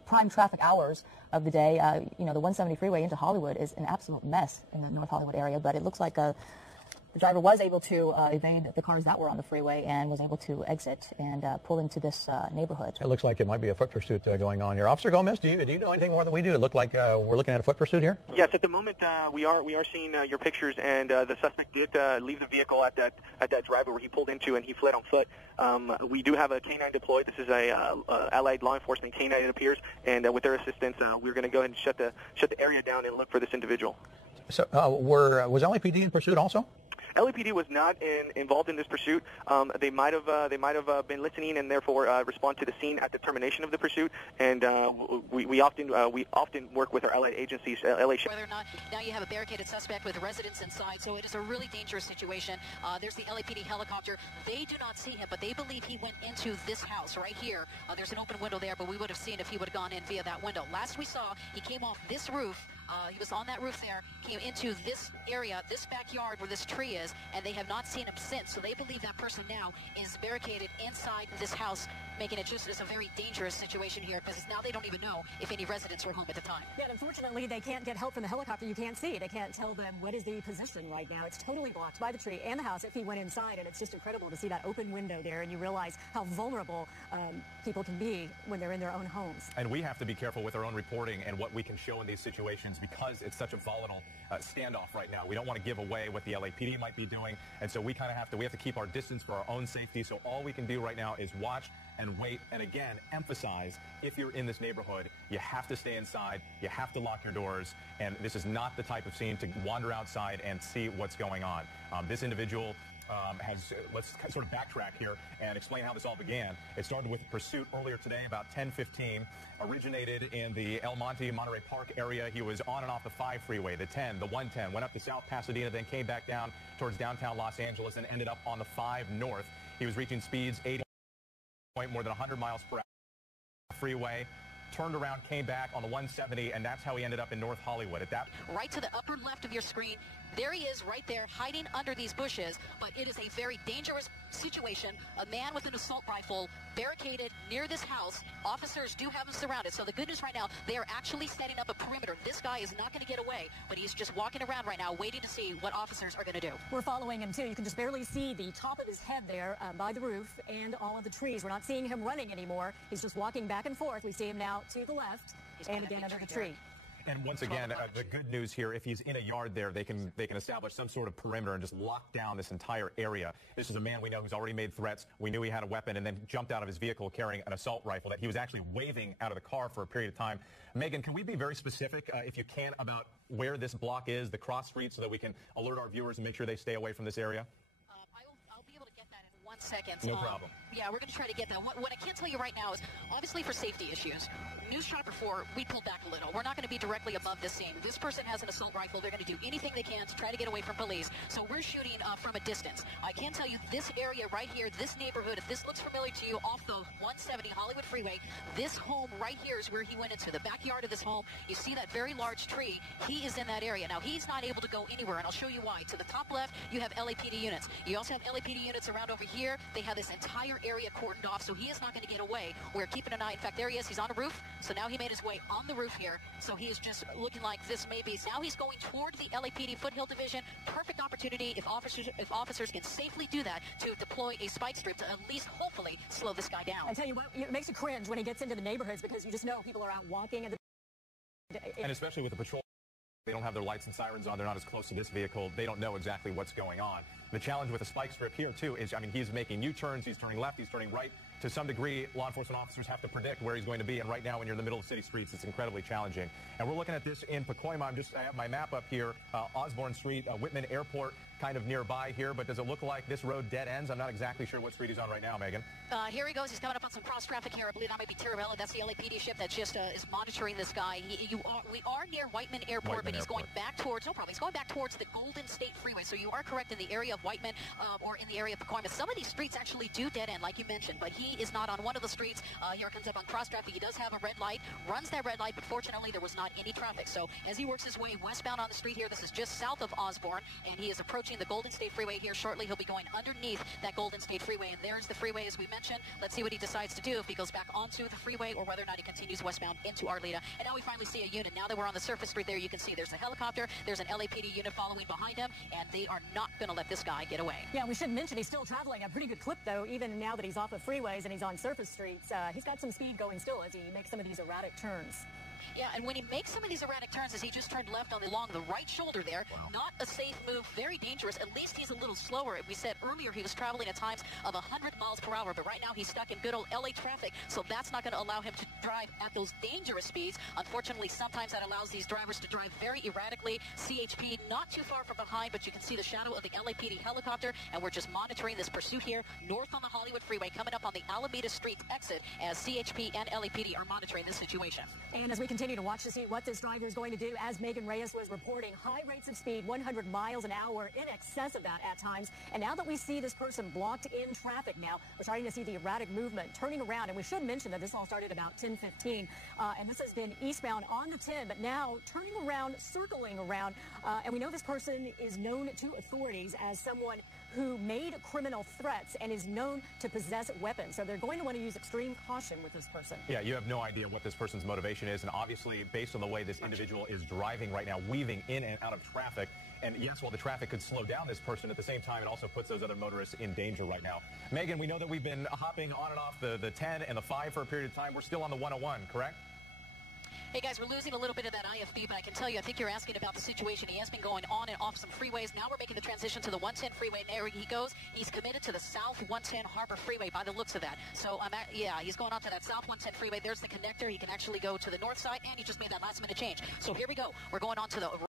prime traffic hours of the day. You know, the 170 freeway into Hollywood is an absolute mess in the North Hollywood area, but it looks like the driver was able to evade the cars that were on the freeway and was able to exit and pull into this neighborhood. It looks like it might be a foot pursuit going on here. Officer Gomez, do you know anything more than we do? It looked like we're looking at a foot pursuit here? Yes, at the moment we are seeing your pictures, and the suspect did leave the vehicle at that driveway where he pulled into, and he fled on foot. We do have a canine deployed. This is a allied law enforcement canine, it appears, and with their assistance, we're going to go ahead and shut the area down and look for this individual. So was LAPD in pursuit also? LAPD was not involved in this pursuit. They might have been listening and therefore respond to the scene at the termination of the pursuit. And we often work with our allied agencies. Whether or not now you have a barricaded suspect with residents inside, so it is a really dangerous situation. There's the LAPD helicopter. They do not see him, but they believe he went into this house right here. There's an open window there, but we would have seen if he would have gone in via that window. Last we saw, he came off this roof. He was on that roof there, came into this area, this backyard where this tree is, and they have not seen him since. So they believe that person now is barricaded inside this house, making it just a very dangerous situation here, because now they don't even know if any residents were home at the time. Yeah, and unfortunately, they can't get help from the helicopter. You can't see. They can't tell them what is the position right now. It's totally blocked by the tree and the house if he went inside, and it's just incredible to see that open window there, and you realize how vulnerable people can be when they're in their own homes. And we have to be careful with our own reporting and what we can show in these situations because it's such a volatile standoff right now. We don't want to give away what the LAPD might be doing, and so we have to keep our distance for our own safety. So all we can do right now is watch and wait, and again, emphasize, if you're in this neighborhood, you have to stay inside, you have to lock your doors, and this is not the type of scene to wander outside and see what's going on. This individual let's sort of backtrack here and explain how this all began. It started with a pursuit earlier today, about 10:15, originated in the El Monte, Monterey Park area. He was on and off the 5 freeway, the 10, the 110, went up to South Pasadena, then came back down towards downtown Los Angeles and ended up on the 5 north. He was reaching speeds 80, more than 100 miles per hour freeway. Turned around, came back on the 170, and that's how he ended up in North Hollywood. At that, right to the upper left of your screen, there he is right there hiding under these bushes, but it is a very dangerous situation. A man with an assault rifle barricaded near this house. Officers do have him surrounded, so the good news right now, they are actually setting up a perimeter. This guy is not going to get away, but he's just walking around right now waiting to see what officers are going to do. We're following him too. You can just barely see the top of his head there by the roof and all of the trees. We're not seeing him running anymore. He's just walking back and forth. We see him now to the left and again under the tree. And once again, the good news here, if he's in a yard there, they can establish some sort of perimeter and just lock down this entire area. This is a man we know who's already made threats. We knew he had a weapon and then jumped out of his vehicle carrying an assault rifle that he was actually waving out of the car for a period of time. Megan, can we be very specific, if you can, about where this block is, the cross street, so that we can alert our viewers and make sure they stay away from this area? I'll be able to get that in 1 second. No problem. Yeah, we're going to try to get that. What I can't tell you right now is, obviously for safety issues, News Chopper 4, we pulled back a little. We're not going to be directly above this scene. This person has an assault rifle. They're going to do anything they can to try to get away from police. So we're shooting from a distance. I can tell you this area right here, this neighborhood, if this looks familiar to you, off the 170 Hollywood Freeway, this home right here is where he went into. The backyard of this home, you see that very large tree. He is in that area. Now, he's not able to go anywhere, and I'll show you why. To the top left, you have LAPD units. You also have LAPD units around over here. They have this entire area cordoned off, so he is not going to get away. We're keeping an eye. In fact, there he is. He's on a roof, so now he made his way on the roof here, so he is just looking like this maybe. Now he's going toward the LAPD Foothill Division. Perfect opportunity, if officers can safely do that, to deploy a spike strip to at least hopefully slow this guy down. I tell you what, it makes you cringe when he gets into the neighborhoods, because you just know people are out walking. And especially with the patrol, they don't have their lights and sirens on. They're not as close to this vehicle. They don't know exactly what's going on. The challenge with a spike strip here, too, is, I mean, he's making U-turns. He's turning left. He's turning right. To some degree, law enforcement officers have to predict where he's going to be. And right now, when you're in the middle of city streets, it's incredibly challenging. And we're looking at this in Pacoima. I have my map up here. Osborne Street, Whitman Airport, kind of nearby here. But does it look like this road dead ends? I'm not exactly sure what street he's on right now, Megan. Here he goes. He's coming up on some cross traffic here. I believe that might be Tirabella. That's the LAPD ship that just is monitoring this guy. We are near Whiteman Airport, but he's going back towards, no problem, he's going back towards the Golden State Freeway. So you are correct in the area of Whiteman or in the area of Pacoima. Some of these streets actually do dead end, like you mentioned, but he he is not on one of the streets. Here comes up on cross traffic. He does have a red light, runs that red light, but fortunately there was not any traffic. So as he works his way westbound on the street here, this is just south of Osborne, and he is approaching the Golden State Freeway here shortly. He'll be going underneath that Golden State Freeway, and there's the freeway as we mentioned. Let's see what he decides to do, if he goes back onto the freeway or whether or not he continues westbound into Arleta. And now we finally see a unit. Now that we're on the surface street there, you can see there's a helicopter, there's an LAPD unit following behind him, and they are not going to let this guy get away. Yeah, we should mention he's still traveling a pretty good clip, though, even now that he's off of freeways and he's on surface streets. He's got some speed going still as he makes some of these erratic turns. Yeah, and when he makes some of these erratic turns, as he just turned left along the right shoulder there, not a safe move, very dangerous. At least he's a little slower. We said earlier he was traveling at times of 100 miles per hour, but right now he's stuck in good old LA traffic, so that's not going to allow him to drive at those dangerous speeds. Unfortunately, sometimes that allows these drivers to drive very erratically. CHP not too far from behind, but you can see the shadow of the LAPD helicopter, and we're just monitoring this pursuit here north on the Hollywood Freeway, coming up on the Alameda Street exit, as CHP and LAPD are monitoring this situation. And as we continue to watch to see what this driver is going to do, as Megan Reyes was reporting, high rates of speed, 100 miles an hour, in excess of that at times. And now that we see this person blocked in traffic now, we're starting to see the erratic movement, turning around. And we should mention that this all started about 10:15, and this has been eastbound on the 10, but now turning around, circling around. And we know this person is known to authorities as someone who made criminal threats and is known to possess weapons. So they're going to want to use extreme caution with this person. Yeah, you have no idea what this person's motivation is, and obviously, based on the way this individual is driving right now, weaving in and out of traffic. And yes, while the traffic could slow down this person, at the same time, it also puts those other motorists in danger right now. Megan, we know that we've been hopping on and off the 10 and the 5 for a period of time. We're still on the 101, correct? Hey guys, we're losing a little bit of that IFB, but I can tell you, I think you're asking about the situation. He has been going on and off some freeways. Now we're making the transition to the 110 freeway, and there he goes. He's committed to the South 110 Harbor Freeway by the looks of that. So, yeah, he's going on to that South 110 freeway. There's the connector. He can actually go to the north side, and he just made that last minute change. So here we go. We're going on to the